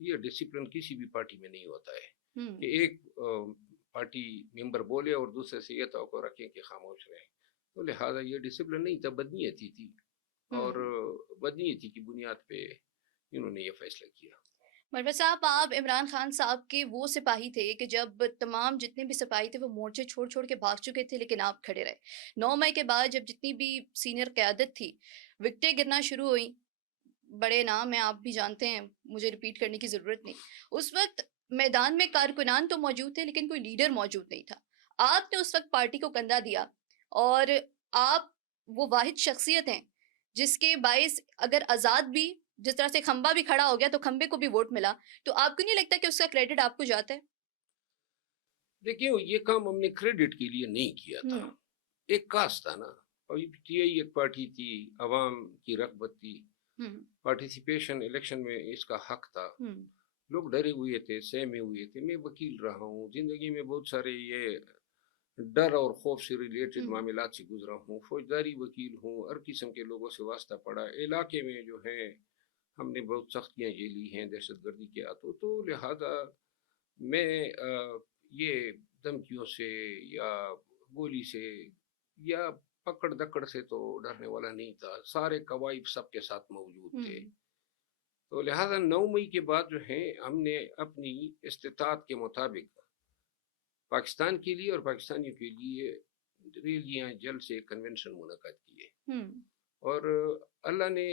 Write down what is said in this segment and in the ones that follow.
یہ ڈسپلن کسی بھی پارٹی میں نہیں ہوتا ہے ہوں کہ ایک پارٹی ممبر بولے اور دوسرے سے یہ توقع رکھیں کہ خاموش رہیں. تو لہٰذا یہ ڈسپلن نہیں تھا، بدنیتی تھی، اور بدنیتی کی بنیاد پہ انہوں نے یہ فیصلہ کیا. مروت صاحب، آپ عمران خان صاحب کے وہ سپاہی تھے کہ جب تمام جتنے بھی سپاہی تھے وہ مورچے چھوڑ چھوڑ کے بھاگ چکے تھے، لیکن آپ کھڑے رہے. 9 مئی کے بعد جب جتنی بھی سینئر قیادت تھی، وکٹیں گرنا شروع ہوئیں. بڑے نام ہیں، آپ بھی جانتے ہیں، مجھے ریپیٹ کرنے کی ضرورت نہیں. اس وقت میدان میں کارکنان تو موجود تھے لیکن کوئی لیڈر موجود نہیں تھا. آپ نے اس وقت پارٹی کو کندھا دیا، اور آپ وہ واحد شخصیت ہیں جس کے باعث اگر آزاد بھی جس طرح سے کھمبا بھی کھڑا ہو گیا تو کھمبے کو بھی ووٹ ملا. تو آپ کو نہیں لگتا کہ اس کا کریڈٹ آپ کو جاتا ہے؟ دیکھیے، یہ کام ہم نے کریڈٹ کے لیے نہیں کیا تھا. ہوں ایک کاس تھا نا، اور پی آئی ایک پارٹی تھی، عوام کی رغبت تھی، ہوں پارٹیسپیشن الیکشن میں اس کا حق تھا. ہوں لوگ ڈرے ہوئے تھے، سہمے ہوئے تھے. میں وکیل رہا ہوں، زندگی میں بہت سارے یہ ڈر اور خوف سے ریلیٹڈ ہوں معاملات سے گزرا ہوں. فوجداری وکیل ہوں، ہر قسم کے لوگوں سے واسطہ پڑا. علاقے میں جو ہے ہم نے بہت سختیاں جھیلی ہیں دہشت گردی کے ہاتھوں. تو لہٰذا میں یہ دھمکیوں سے یا گولی سے یا پکڑ دکڑ سے تو ڈرنے والا نہیں تھا. سارے قوائف سب کے ساتھ موجود تھے. تو لہٰذا 9 مئی کے بعد جو ہے ہم نے اپنی استطاعت کے مطابق پاکستان کے لیے اور پاکستانیوں کے لیے ریلیاں، جلد سے کنونشن منعقد کیے. ہوں اور اللہ نے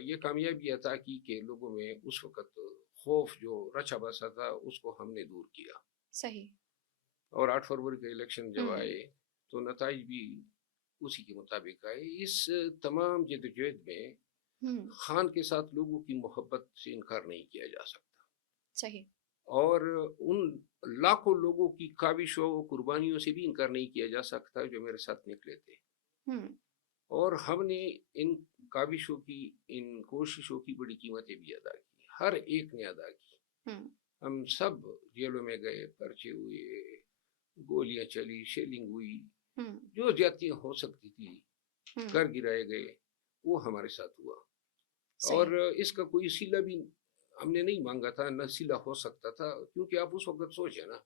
یہ کامیابی عطا کی کہ لوگوں میں اس وقت خوف جو رچا بسا تھا اس کو ہم نے دور کیا. صحیح. اور 8 فروری کے الیکشن جب ہوں آئے تو نتائج بھی اسی کے مطابق آئے. اس تمام جدوجہد میں ہوں خان کے ساتھ لوگوں کی محبت سے انکار نہیں کیا جا سکتا، صحیح. اور ان لاکھوں لوگوں کی کاوشوں و قربانیوں سے بھی انکار نہیں کیا جا سکتا جو میرے ساتھ نکلے تھے. ہوں اور ہم نے ان کاوشوں کی، ان کوششوں کی بڑی قیمتیں بھی ادا کی، ہر ایک نے ادا کی. ہوں ہم سب جیلوں میں گئے، پرچے ہوئے، گولیاں چلی، شیلنگ ہوئی، ہوں جو زیادتیاں ہو سکتی تھی، ہوں گھر گرائے گئے، وہ ہمارے ساتھ ہوا. اور صحیح. اس کا کوئی صلہ بھی ہم نے نہیں مانگا تھا، نہ صلہ ہو سکتا تھا. کیونکہ آپ اس وقت سوچیں نا،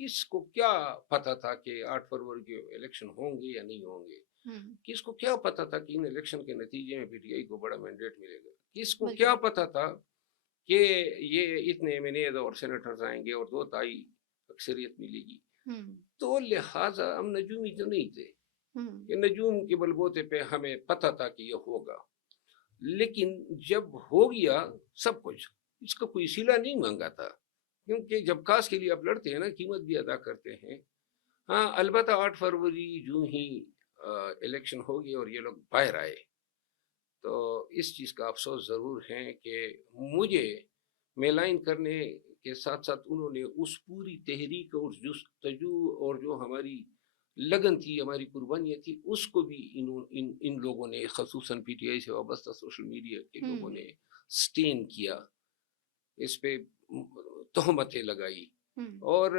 کس کو کیا پتا تھا کہ 8 فروری کے الیکشن ہوں گے یا نہیں ہوں گے؟ ہوں کس کو کیا پتا تھا کہ ان الیکشن کے نتیجے میں پی ٹی آئی کو بڑا مینڈیٹ ملے گا؟ کس کو بالکل. کیا پتا تھا کہ یہ اتنے ایم این ایز اور سینیٹرز آئیں گے اور 2 تہائی اکثریت ملے گی؟ ہوں تو لہٰذا ہم نجومی تو نہیں تھے ہوں کہ نجوم کے بلبوتے پہ ہمیں پتا تھا کہ یہ ہوگا. لیکن جب ہو گیا سب کچھ، اس کا کوئی صلہ نہیں مانگا تھا. کیونکہ جب کاس کے لیے آپ لڑتے ہیں نا، قیمت بھی ادا کرتے ہیں. ہاں البتہ 8 فروری جو ہی الیکشن ہو گئی اور یہ لوگ باہر آئے تو اس چیز کا افسوس ضرور ہے کہ مجھے میلائن کرنے کے ساتھ ساتھ انہوں نے اس پوری تحریک اور جستجو اور جو ہماری لگن تھی، ہماری قربانیاں تھی، اس کو بھی ان لوگوں نے، خصوصاً پی ٹی آئی سے وابستہ سوشل میڈیا کے لوگوں نے سٹین کیا، اس پہ تہمتیں لگائی، اور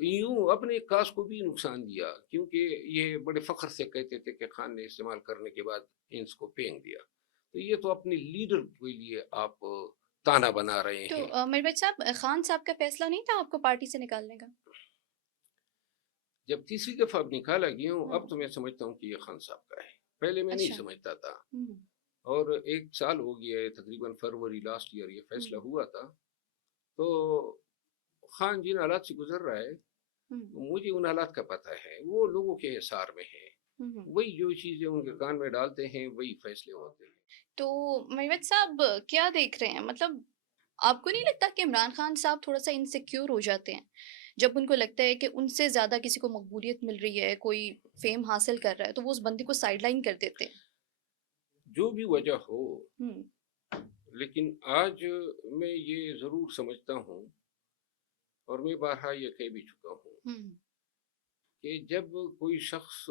یوں اپنے کاس کو بھی نقصان دیا. کیونکہ یہ بڑے فخر سے کہتے تھے کہ خان نے استعمال کرنے کے بعد انس کو پھینک دیا. تو یہ تو اپنے لیڈر کے لیے آپ تانا بنا رہے تو ہیں. میربت صاحب، خان صاحب کا فیصلہ نہیں تھا آپ کو پارٹی سے نکالنے کا؟ جب تیسری دفعہ اب نکالا گیا ہوں، اب تو میں سمجھتا ہوں کہ یہ خان صاحب کا ہے. پہلے میں نہیں اچھا. سمجھتا تھا. اور 1 سال ہو گیا ہے تقریباً، فروری لاسٹ ایئر یہ فیصلہ ہوا تھا. تو خان جن حالات سے گزر رہا ہے مجھے ان حالات کا پتہ ہے، وہ لوگوں کے احسار میں ہے. وہی جو چیزیں ان کے کان میں ڈالتے ہیں وہی فیصلے ہوتے ہیں. تو میربت صاحب کیا دیکھ رہے ہیں؟ مطلب آپ کو نہیں لگتا کہ عمران خان صاحب تھوڑا سا انسیکیور ہو جاتے ہیں جب ان کو لگتا ہے کہ ان سے زیادہ کسی کو مقبولیت مل رہی ہے، کوئی فیم حاصل کر رہا ہے، تو وہ اس بندے کو سائڈ لائن کر دیتے ہیں؟ جو بھی وجہ ہو، لیکن آج میں یہ ضرور سمجھتا ہوں، اور میں بارہا یہ کہہ بھی چکا ہوں، کہ جب کوئی شخص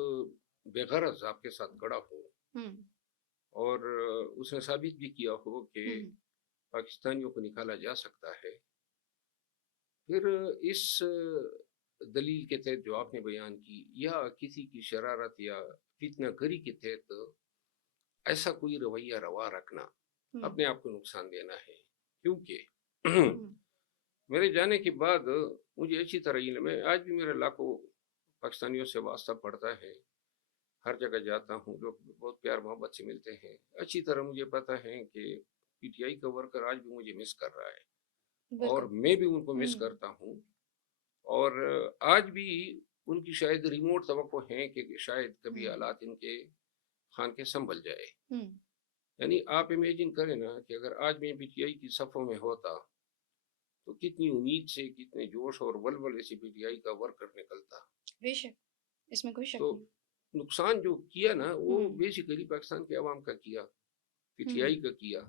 بے غرض آپ کے ساتھ کھڑا ہو اور اس نے ثابت بھی کیا ہو کہ پاکستانیوں کو نکالا جا سکتا ہے، پھر اس دلیل کے تحت جو آپ نے بیان کی، یا کسی کی شرارت یا فتنہ گری کے تحت ایسا کوئی رویہ روا رکھنا اپنے آپ کو نقصان دینا ہے. کیونکہ میرے جانے کے بعد مجھے اچھی طرح علم ہے، آج بھی میرے لاکھوں پاکستانیوں سے واسطہ پڑتا ہے، ہر جگہ جاتا ہوں، لوگ بہت پیار محبت سے ملتے ہیں، اچھی طرح مجھے پتہ ہے کہ پی ٹی آئی کا ورکر آج بھی مجھے مس کر رہا ہے اور بالکل۔ میں بھی ان کو مس کرتا ہوں، اور آج بھی ان کی شاید ریموٹ توقع ہے کہ شاید کبھی حالات ان کے خان کے سنبھل جائے۔ یعنی آپ امیجن کریں نا کہ اگر آج میں پی ٹی آئی کی صفوں میں ہوتا تو کتنی امید سے، کتنے جوش اور ولولے سے پی ٹی آئی کا ورکر نکلتا۔ بے شک، اس میں کوئی شک تو نہیں۔ نقصان جو کیا نا وہ بیسیکلی پاکستان کے عوام کا کیا، پی ٹی آئی کا کیا،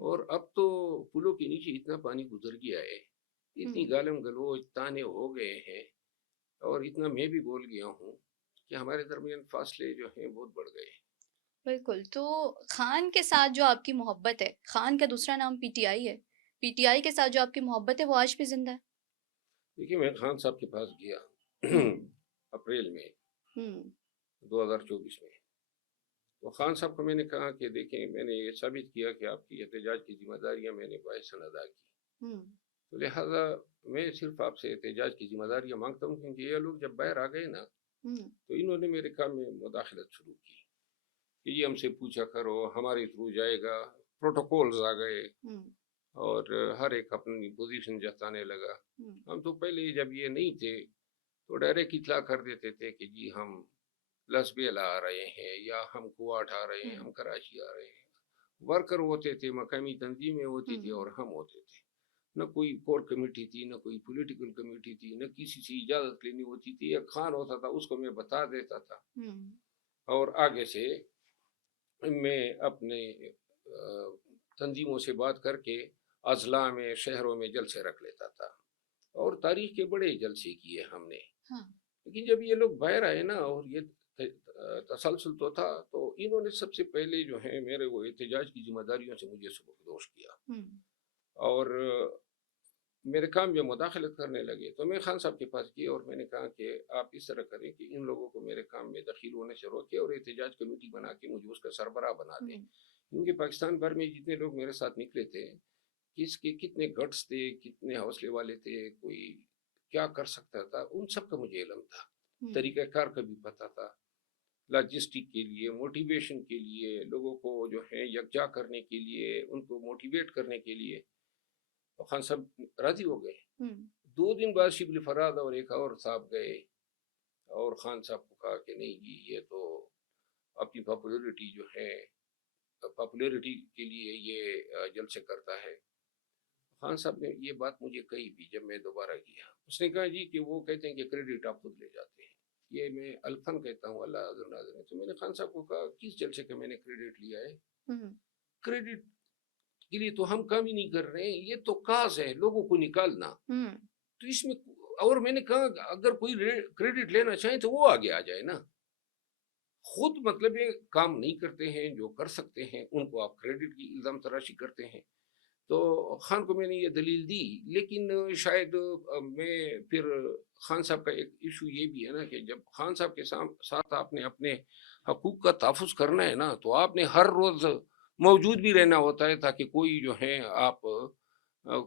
اور اب تو پلوں کے نیچے اتنا پانی گزر گیا ہے، اتنی گالم گلوچ تانے ہو گئے ہیں، اور اتنا میں بھی بول گیا ہوں کہ ہمارے درمیان فاصلے جو ہیں بہت بڑھ گئے ہیں۔ بالکل۔ تو خان کے ساتھ جو آپ کی محبت ہے، خان کا دوسرا نام پی ٹی آئی ہے، پی ٹی آئی کے ساتھ جو آپ کی محبت ہے وہ آج بھی زندہ ہے؟ دیکھیے میں خان صاحب کے پاس گیا اپریل میں 2024 میں، تو خان صاحب کو میں نے کہا کہ دیکھیں میں نے یہ ثابت کیا کہ آپ کی احتجاج کی ذمہ داریاں میں نے باعثاً ادا کی، تو لہٰذا میں صرف آپ سے احتجاج کی ذمہ داریاں مانگتا ہوں، کیونکہ یہ لوگ جب باہر آ گئے نا تو انہوں نے میرے کام میں مداخلت شروع کی کہ یہ ہم سے پوچھا کرو، ہمارے تھرو جائے گا، پروٹوکولز آ گئے اور ہر ایک اپنی پوزیشن جتانے لگا۔ ہم تو پہلے جب یہ نہیں تھے تو ڈائریکٹ اطلاع کر دیتے تھے کہ جی ہم لسبیلا آ رہے ہیں، یا ہم کوارٹ آ رہے ہیں، ہم کراچی آ رہے ہیں۔ ورکر ہوتے تھے، مقامی تنظیمیں ہوتی تھی اور ہم ہوتے تھے، نہ کوئی کور کمیٹی تھی، نہ کوئی پولیٹیکل کمیٹی تھی، نہ کسی سے اجازت لینی ہوتی تھی۔ ایک خان ہوتا تھا، اس کو میں بتا دیتا تھا اور آگے سے میں اپنے تنظیموں سے بات کر کے اضلاع میں، شہروں میں جلسے رکھ لیتا تھا، اور تاریخ کے بڑے جلسے کیے ہم نے۔ لیکن جب یہ لوگ باہر آئے نا اور یہ تسلسل تو تھا، تو انہوں نے سب سے پہلے جو ہے میرے وہ احتجاج کی ذمہ داریوں سے مجھے سبکدوش کیا اور میرے کام میں مداخلت کرنے لگے۔ تو میں خان صاحب کے پاس گیا اور میں نے کہا کہ آپ اس طرح کریں کہ ان لوگوں کو میرے کام میں دخیل ہونے سے روکے اور احتجاج کمیٹی بنا کے مجھے اس کا سربراہ بنا دیں، کیونکہ پاکستان بھر میں جتنے لوگ میرے ساتھ نکلے تھے، کس کے کتنے گٹس تھے، کتنے حوصلے والے تھے، کوئی کیا کر سکتا تھا، ان سب کا مجھے علم تھا، طریقہ کار کا بھی پتہ تھا، لاجسٹک کے لیے، موٹیویشن کے لیے، لوگوں کو جو ہے یکجا کرنے کے لیے، ان کو موٹیویٹ کرنے کے لیے۔ تو خان صاحب راضی ہو گئے۔ 2 دن بعد شبلی فراد اور ایک اور صاحب گئے اور خان صاحب کو کہا کہ نہیں جی یہ تو اپنی پاپولیرٹی جو ہے، پاپولیرٹی کے لیے یہ جلسے کرتا ہے۔ خان صاحب نے یہ بات مجھے کہی بھی جب میں دوبارہ گیا، اس نے کہا جی کہ وہ کہتے ہیں کہ کریڈٹ آپ خود لے جاتے ہیں، یہ میں الفن کہتا ہوں اللہ حاضر ناظر ہے۔ تو میں نے خان صاحب کو کہا کس جلسے کا میں نے کریڈٹ لیا ہے؟ کریڈٹ کے لیے تو ہم کام ہی نہیں کر رہے ہیں، یہ تو کاز ہے لوگوں کو نکالنا، تو اس میں، اور میں نے کہا اگر کوئی کریڈٹ لینا چاہیں تو وہ آگے آ جائے نا، خود مطلب یہ کام نہیں کرتے ہیں، جو کر سکتے ہیں ان کو آپ کریڈٹ کی الزام تراشی کرتے ہیں۔ تو خان کو میں نے یہ دلیل دی، لیکن شاید میں پھر خان صاحب کا ایک ایشو یہ بھی ہے نا کہ جب خان صاحب کے ساتھ آپ نے اپنے حقوق کا تحفظ کرنا ہے نا تو آپ نے ہر روز موجود بھی رہنا ہوتا ہے تاکہ کوئی جو ہے آپ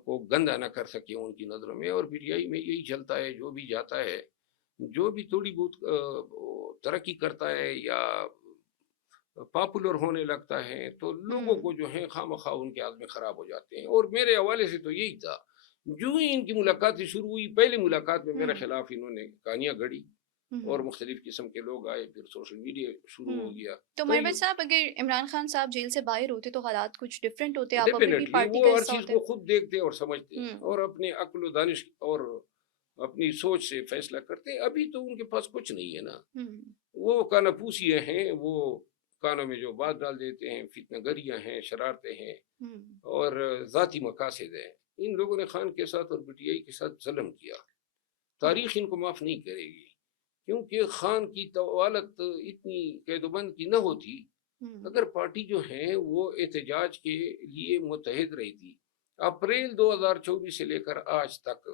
کو گندہ نہ کر سکے ان کی نظروں میں۔ اور پی ٹی آئی میں یہی چلتا ہے، جو بھی جاتا ہے، جو بھی تھوڑی بہت ترقی کرتا ہے یا پاپولر ہونے لگتا ہے تو لوگوں کو جو ہے خواہ مخواہ ان کے عزم خراب ہو جاتے ہیں۔ اور میرے حوالے سے تو یہی تھا، جو ہی ان کی ملاقاتیں شروع ہوئی، پہلی ملاقات میں میرے خلاف انہوں نے کہانیاں گھڑی اور مختلف قسم کے لوگ آئے، پھر سوشل میڈیا شروع ہو گیا۔ تو مربت صاحب اگر عمران خان صاحب جیل سے باہر ہوتے تو حالات کچھ ڈیفرنٹ ہوتے، آپ ابھی بھی ڈیفینیٹلی پارٹی وہ کا ہر حصہ چیز ہوتے؟ کو خود دیکھتے اور سمجھتے ہیں اور اپنے عقل و دانش اور اپنی سوچ سے فیصلہ کرتے۔ ابھی تو ان کے پاس کچھ نہیں ہے نا، وہ کانپوسیے ہیں، وہ کانوں میں جو بات ڈال دیتے ہیں، فتنہ گریاں ہیں، شرارتیں ہیں اور ذاتی مقاصد ہیں۔ ان لوگوں نے خان کے ساتھ اور پی ٹی آئی کے ساتھ ظلم کیا، تاریخ ان کو معاف نہیں کرے گی، کیونکہ خان کی طوالت اتنی قید و بند کی نہ ہوتی اگر پارٹی جو ہے وہ احتجاج کے لیے متحد رہی تھی۔ اپریل 2024 سے لے کر آج تک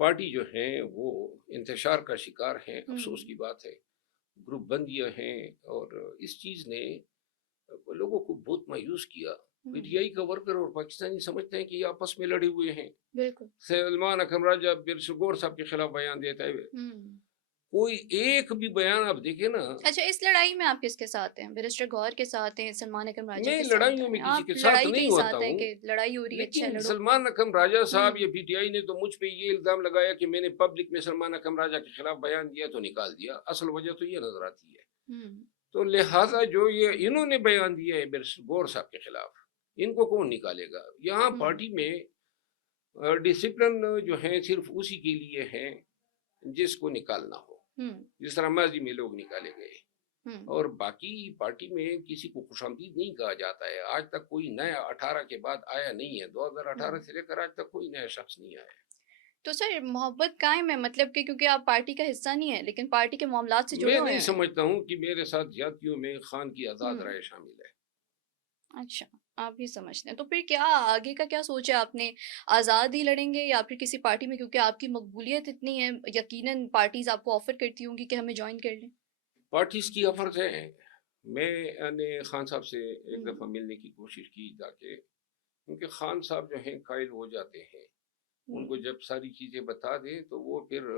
پارٹی جو ہے وہ انتشار کا شکار ہے، افسوس کی بات ہے، گروپ بندیاں ہیں، اور اس چیز نے لوگوں کو بہت مایوس کیا۔ پی ٹی آئی کا ورکر اور پاکستانی سمجھتے ہیں کہ یہ آپس میں لڑے ہوئے ہیں. بالکل. سلمان اکرم راجہ بیرسٹر گور صاحب کے خلاف بیان دیتا ہے. کوئی ایک بھی بیان آپ دیکھیں نا. اچھا، اس لڑائی میں آپ کس کے ساتھ ہیں؟ بیرسٹر گور کے ساتھ ہیں، سلمان اکرم راجہ میں کے ساتھ لڑائیوں میں ہیں؟ کسی آپ کے ساتھ لڑائی نہیں کے ہوتا ساتھ ہیں ہوں، کہ لڑائی ہو رہی ہے، اچھا لیکن لڑو. سلمان اکرم راجہ صاحب یا پی ٹی آئی نے تو مجھ پہ یہ الزام لگایا کہ میں نے پبلک میں سلمان اکرم راجہ کے خلاف بیان دیا تو نکال دیا. اصل وجہ تو یہ نظر آتی ہے. تو لہٰذا جو یہ انہوں نے بیان دیا ہے بیرسٹر گور صاحب کے خلاف، ان کو کون نکالے گا؟ یہاں پارٹی میں ڈسپلن جو ہیں صرف اسی کے لیے ہیں جس کو نکالنا ہو، جس طرح ماضی میں لوگ نکالے گئے. اور باقی پارٹی میں کسی کو خوش آمدید نہیں کہا جاتا ہے. آج تک کوئی نیا 18 کے بعد آیا نہیں ہے. 2018 سے لے کر آج تک کوئی نیا شخص نہیں آیا. تو سر محبت قائم ہے، مطلب کہ کیونکہ آپ پارٹی کا حصہ نہیں ہیں لیکن پارٹی کے معاملات سے جڑے میں ہوئے نہیں ہیں. سمجھتا ہوں کہ میرے ساتھ زیادتیوں میں خان کی آزاد رائے شامل ہے. اچھا، آپ ہی سمجھتے ہیں. تو پھر کیا آگے کا کیا سوچا آپ نے؟ آزاد ہی لڑیں گے یا پھر کسی پارٹی میں؟ کیونکہ آپ کی مقبولیت اتنی ہے، یقیناً پارٹیز آپ کو آفر کرتی ہوں گی کہ ہمیں جوائن کر لیں. پارٹیز کی آفرز ہیں. میں نے خان صاحب سے ایک دفعہ ملنے کی کوشش کی تاکہ، کیونکہ خان صاحب جو ہیں قائل ہو جاتے ہیں. ان کو جب ساری چیزیں بتا دیں تو وہ پھر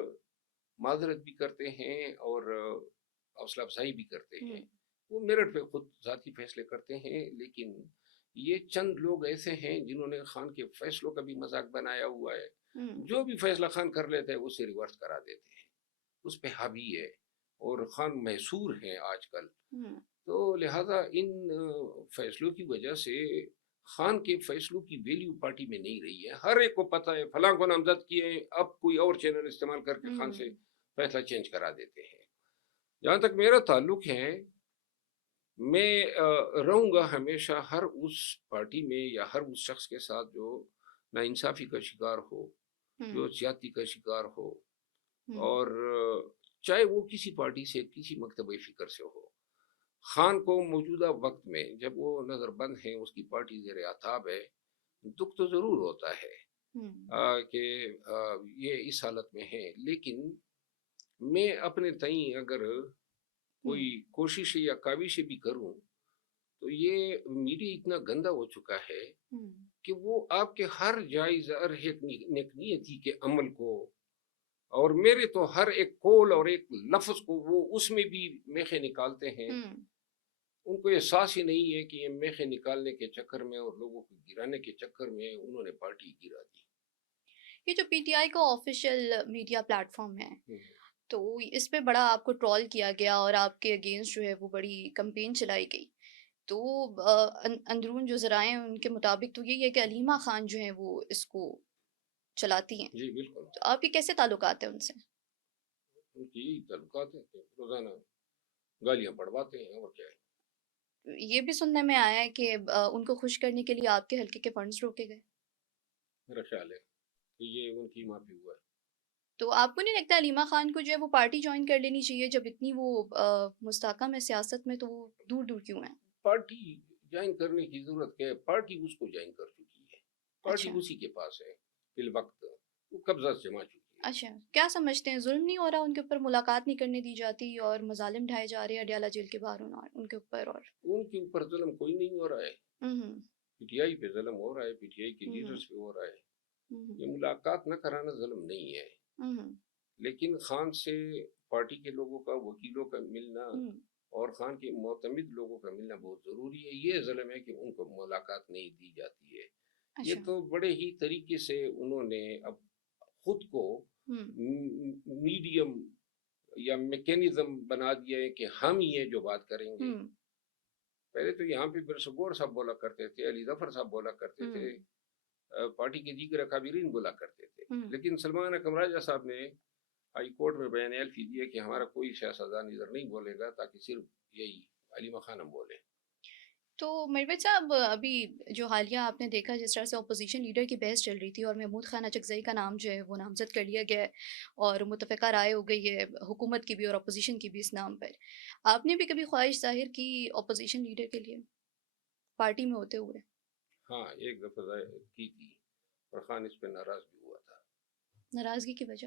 معذرت بھی کرتے ہیں اور حوصلہ افزائی بھی کرتے ہیں. وہ میرٹ پہ خود ذاتی فیصلے کرتے ہیں، لیکن یہ چند لوگ ایسے ہیں جنہوں نے خان کے فیصلوں کا بھی مذاق بنایا ہوا ہے. جو بھی فیصلہ خان کر لیتے ہیں اسے ریورس کرا دیتے ہیں، اس پہ حاوی ہے اور خان محصور ہیں آج کل. تو لہٰذا ان فیصلوں کی وجہ سے خان کے فیصلوں کی ویلیو پارٹی میں نہیں رہی ہے. ہر ایک کو پتہ ہے فلاں کو نامزد کیے ہیں، اب کوئی اور چینل استعمال کر کے خان سے فیصلہ چینج کرا دیتے ہیں. جہاں تک میرا تعلق ہے، میں رہوں گا ہمیشہ ہر اس پارٹی میں یا ہر اس شخص کے ساتھ جو ناانصافی کا شکار ہو، جو زیادتی کا شکار ہو، اور چاہے وہ کسی پارٹی سے، کسی مکتبہ فکر سے ہو. خان کو موجودہ وقت میں جب وہ نظر بند ہیں، اس کی پارٹی زیر عتاب ہے، دکھ تو ضرور ہوتا ہے کہ یہ اس حالت میں ہیں. لیکن میں اپنے تئیں اگر کوئی کوشش یا کاوش بھی کروں تو یہ میڈیا اتنا گندا ہو چکا ہے کہ وہ آپ کے ہر جائز اور ایک نیکی کے عمل کو، اور میرے تو ہر ایک قول اور ایک لفظ کو وہ اس میں بھی میخیں نکالتے ہیں. ان کو احساس ہی نہیں ہے کہ یہ میخیں نکالنے کے چکر میں اور لوگوں کو گرانے کے چکر میں انہوں نے پارٹی گرا دی. یہ جو پی ٹی آئی کا آفیشیل میڈیا پلیٹ فارم ہے، تو اس پہ بڑا آپ کو ٹرول کیا گیا اور آپ کے اگینسٹ جو ہے وہ بڑی کمپین چلائی گئی. تو اندرون جو ذرائع ہیں ان کے مطابق تو یہی ہے کہ علیمہ خان جو ہیں وہ اس کو چلاتی ہیں. جی بالکل. تو آپ کے کیسے تعلقات ہیں ان سے؟ ان کی یہی تعلقات ہیں کہ روزانہ گالیاں پڑھواتے ہیں اور کیا ہے. یہ بھی سننے میں آیا ہے کہ ان کو خوش کرنے کے لیے آپ کے حلقے کے فنڈز روکے گئے. میرا خیال ہے کہ یہ ان کی معافی ہوا ہے. تو آپ کو نہیں لگتا علیمہ خان کو جو ہے وہ پارٹی جوائن کر لینی چاہیے؟ جب اتنی وہ مستحکم ہے سیاست میں تو وہ دور دور کیوں ہیں؟ پارٹی جوائن کرنے کی ضرورت کیا ہے؟ پارٹی اس کو جوائن کر چکی ہے. پارٹی اسی کے پاس ہے فی الوقت، وہ قبضہ جما چکی ہے. اچھا، کیا سمجھتے ہیں ظلم نہیں ہو رہا؟ ان کے اوپر ملاقات نہیں کرنے دی جاتی اور مظالم ڈھائے جا رہے ہیں اڈیالہ جیل کے باہر ان کے اوپر؟ اور ان کے اوپر ظلم کوئی نہیں ہو رہا ہے. پی ٹی آئی پہ ظلم ہو رہا ہے، پی ٹی آئی کے لیڈرز پہ ہو رہا ہے. یہ ملاقات نہ کرانا ظلم نہیں ہے، لیکن خان سے پارٹی کے لوگوں کا، وکیلوں کا ملنا اور خان کے معتمد لوگوں کا ملنا بہت ضروری ہے. یہ ظلم ہے کہ ان کو ملاقات نہیں دی جاتی ہے. یہ تو بڑے ہی طریقے سے انہوں نے اب خود کو میڈیم یا میکینزم بنا دیا ہے کہ ہم یہ جو بات کریں گے. پہلے تو یہاں پہ بیرسٹر گور صاحب بولا کرتے تھے، علی ظفر صاحب بولا کرتے تھے، پارٹی کے دیگر اکابرین بولا کرتے تھے. لیکن سلمان اکرم راجہ صاحب نے ہائی کورٹ میں بیان الفی دیے کہ ہمارا کوئی سیاستدان ادھر نہیں بولے گا تاکہ صرف یہی علیمہ خانم بولے. تو مروت صاحب، ابھی جو حالیہ آپ نے دیکھا جس طرح سے اپوزیشن لیڈر کی بحث چل رہی تھی اور محمود خان اچکزئی کا نام جو ہے وہ نامزد کر لیا گیا ہے اور متفقہ رائے ہو گئی ہے حکومت کی بھی اور اپوزیشن کی بھی اس نام پر، آپ نے بھی کبھی خواہش ظاہر کی اپوزیشن لیڈر کے لیے پارٹی میں ہوتے ہوئے؟ ہاں، ایک دفعہ ظاہر کی تھی اور خان اس پہ ناراض بھی ہوا تھا. ناراضگی کی وجہ؟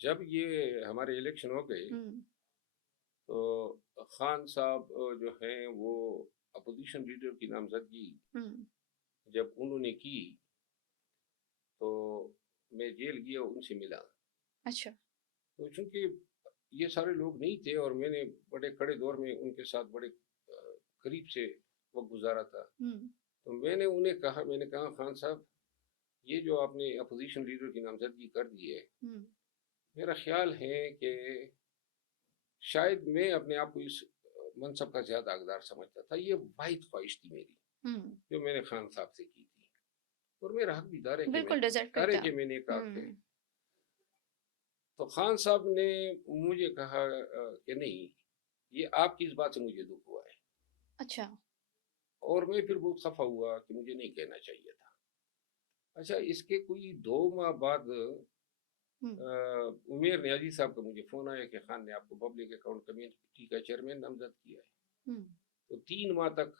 جب یہ ہمارے الیکشن ہو گئے تو خان صاحب جو ہیں وہ اپوزیشن لیڈر کی نامزدگی ہوں، جب انہوں نے کی تو میں جیل گیا، ان سے ملا. اچھا. تو چونکہ یہ سارے لوگ نہیں تھے اور میں نے بڑے کڑے دور میں ان کے ساتھ بڑے قریب سے وقت گزارا تھا، ہوں، تو میں نے انہیں کہا، میں نے کہا خان صاحب یہ جو آپ نے اپوزیشن لیڈر کی نامزدگی کر دی ہے، ہوں، میرا خیال ہے کہ شاید میں اپنے آپ کو اس منصب کا زیادہ حقدار سمجھتا تھا. یہ واحد خواہش تھی میری ہوں، جو میں نے خان صاحب سے کی تھی، اور میرا حق بھی دار ہے کہ بالکل ڈیزرٹ کرتا ہے. میں نے کہا کہ ہوں، تو خان صاحب نے مجھے کہا کہ نہیں، یہ آپ کی اس بات سے مجھے دکھ ہوا ہے. اچھا. اور میں پھر بہت خفا ہوا کہ مجھے نہیں کہنا چاہیے تھا. اچھا، اس کے کوئی 2 ماہ بعد ہوں، عمیر نیازی صاحب کا مجھے فون آیا کہ خان نے آپ کو پبلک اکاؤنٹ کمیٹی کا چیئرمین نامزد کیا ہے. ہوں، تو 3 ماہ تک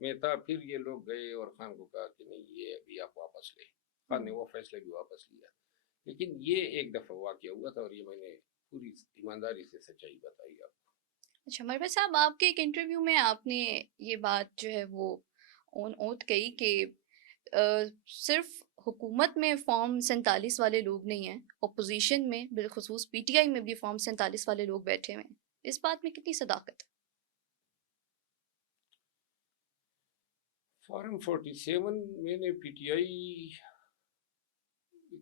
میں تھا، پھر یہ لوگ گئے اور خان کو کہا کہ نہیں، یہ ابھی آپ واپس لیں. خان نے وہ فیصلہ بھی واپس لیا. لیکن یہ ایک دفعہ واقعہ ہوا تھا، اور یہ میں نے پوری ایمانداری سے سچائی بتائی آپ کو. اچھا مروت صاحب، آپ کے ایک انٹرویو میں آپ نے یہ بات جو ہے وہ اون اوتھ کہی کہ صرف حکومت میں فارم 47 والے لوگ نہیں ہیں، اپوزیشن میں بالخصوص پی ٹی آئی میں بھی فارم 47 والے لوگ بیٹھے ہوئے ہیں. اس بات میں کتنی صداقت ہے؟ فارم 47 میں نے پی ٹی آئی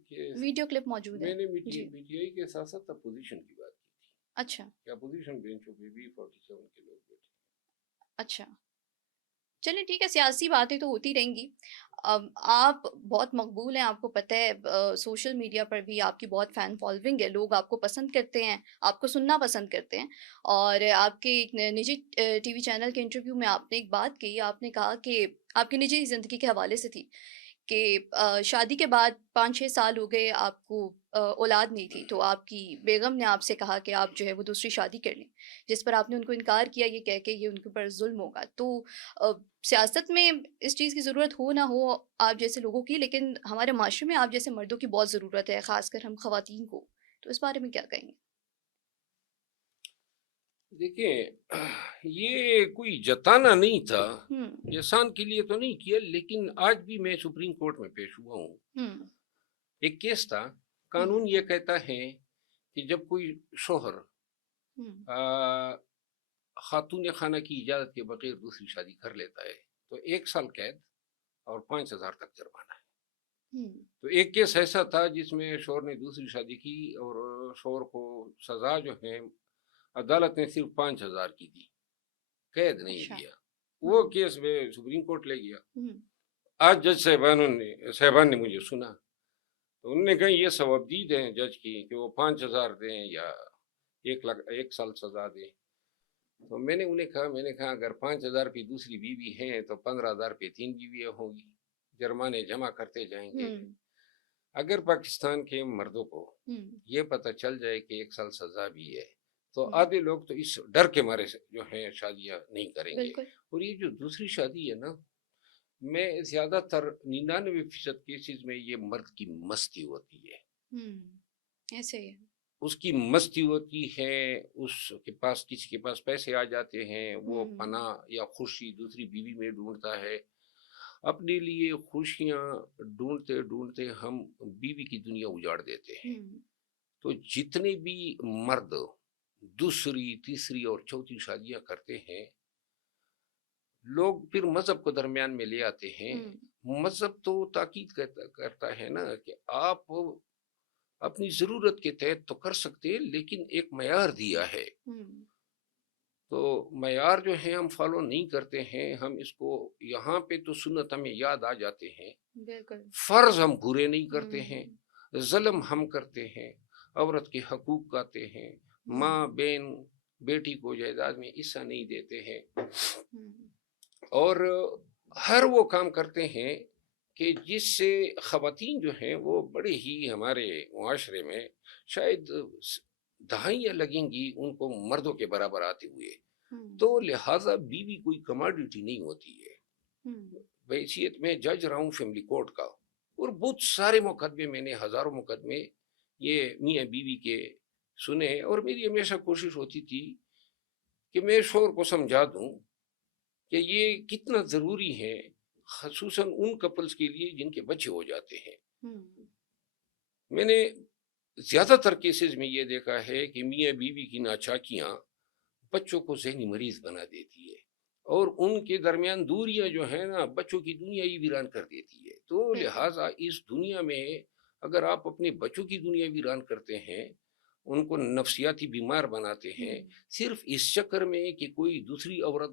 کے ویڈیو کلپ موجود ہے. میں نے پی جی. ٹی آئی کے ساتھ ساتھ اپوزیشن کی بات کی تھی اچھا. کہ اپوزیشن بینچوں پہ بھی 47 کے لوگ بیٹھے. اچھا چلیں ٹھیک ہے، سیاسی باتیں تو ہوتی رہیں گی. اب آپ بہت مقبول ہیں، آپ کو پتہ ہے سوشل میڈیا پر بھی آپ کی بہت فین فالوئنگ ہے، لوگ آپ کو پسند کرتے ہیں، آپ کو سننا پسند کرتے ہیں. اور آپ کے ایک نجی ٹی وی چینل کے انٹرویو میں آپ نے ایک بات کہی، آپ نے کہا کہ آپ کی نجی زندگی کے حوالے سے تھی کہ شادی کے بعد 5-6 سال ہو گئے آپ کو اولاد نہیں تھی، تو آپ کی بیگم نے آپ سے کہا کہ آپ جو ہے وہ دوسری شادی کر لیں، جس پر آپ نے ان کو انکار کیا یہ کہہ کے یہ ان کے اوپر ظلم ہوگا. تو سیاست میں اس چیز کی ضرورت ہو نہ ہو آپ جیسے لوگوں کی، لیکن ہمارے معاشرے میں آپ جیسے مردوں کی بہت ضرورت ہے، خاص کر ہم خواتین کو. تو اس بارے میں کیا کہیں گے؟ دیکھیں، یہ کوئی جتانا نہیں تھا، ہوں، احسان کے لیے تو نہیں کیا، لیکن آج بھی میں سپریم کورٹ میں پیش ہوا ہوں. ہوں، ایک کیس تھا. ہوں، قانون یہ کہتا ہے کہ جب کوئی شوہر ہوں، خاتون خانہ کی اجازت کے بغیر دوسری شادی کر لیتا ہے تو 1 سال قید اور 5,000 تک جرمانہ ہے. ہوں، تو ایک کیس ایسا تھا جس میں شوہر نے دوسری شادی کی اور شوہر کو سزا جو ہے عدالت نے صرف 5,000 کی دی، قید نہیں اچھا. دیا. وہ کیس میں سپریم کورٹ لے گیا. ہوں، آج جج صاحبان نے مجھے سنا تو انہوں نے کہا یہ ثوابدید ہیں جج کی کہ وہ 5,000 دیں یا 1 سال سزا دیں. تو میں نے انہیں کہا اگر 5,000 پہ دوسری بیوی ہیں تو 15,000 پہ 3 بیویاں ہوں گی، جرمانے جمع کرتے جائیں گے. ہوں، اگر پاکستان کے مردوں کو ہوں، یہ پتہ چل جائے کہ 1 سال سزا بھی ہے تو ہوں، آدھے لوگ تو اس ڈر کے مارے سے جو ہیں شادیاں نہیں کریں گے. بالکل. اور یہ جو دوسری شادی ہے نا، میں زیادہ تر 99% کیسز میں یہ مرد کی مستی ہوتی ہے. ہوں، ایسے ہی ہے. اس کی مستی ہوتی ہے، اس کے پاس کسی کے پاس پیسے آ جاتے ہیں، وہ ہوں، پناہ یا خوشی دوسری بیوی میں ڈھونڈتا ہے. اپنے لیے خوشیاں ڈھونڈتے ڈھونڈتے ہم بیوی کی دنیا اجاڑ دیتے ہیں. ہوں، تو جتنے بھی مرد دوسری تیسری اور چوتھی شادیاں کرتے ہیں، لوگ پھر مذہب کو درمیان میں لے آتے ہیں. ہوں، مذہب تو تاکید کرتا ہے نا کہ آپ اپنی ضرورت کے تحت تو کر سکتے ہیں، لیکن ایک معیار دیا ہے. ہوں، تو معیار جو ہے ہم فالو نہیں کرتے ہیں. ہم اس کو یہاں پہ تو سنت ہمیں یاد آ جاتے ہیں، بالکل. فرض ہم پورے نہیں کرتے ہیں، ہوں، ظلم ہم کرتے ہیں، عورت کے حقوق کہتے ہیں، ماں ہوں، بہن بیٹی کو جائیداد میں حصہ نہیں دیتے ہیں، ہوں، اور ہر وہ کام کرتے ہیں کہ جس سے خواتین جو ہیں وہ بڑے ہی ہمارے معاشرے میں شاید دہائیاں لگیں گی ان کو مردوں کے برابر آتے ہوئے. ہوں، تو لہٰذا بیوی کوئی کماڈیٹی نہیں ہوتی ہے. ہوں، بحیثیت میں جج رہا ہوں فیملی کورٹ کا، اور بہت سارے مقدمے میں نے ہزاروں مقدمے یہ میاں بیوی کے سنے، اور میری ہمیشہ کوشش ہوتی تھی کہ میں شوہر کو سمجھا دوں کہ یہ کتنا ضروری ہے، خصوصاً ان کپلز کے لیے جن کے بچے ہو جاتے ہیں۔ میں نے زیادہ تر کیسز میں یہ دیکھا ہے کہ میاں بیوی کی ناچاکیاں بچوں کو ذہنی مریض بنا دیتی ہے، اور ان کے درمیان دوریاں جو ہیں نا بچوں کی دنیا ہی ویران کر دیتی ہے۔ تو بالکل۔ لہٰذا اس دنیا میں اگر آپ اپنے بچوں کی دنیا ویران کرتے ہیں، ان کو نفسیاتی بیمار بناتے ہیں صرف اس چکر میں کہ کوئی دوسری عورت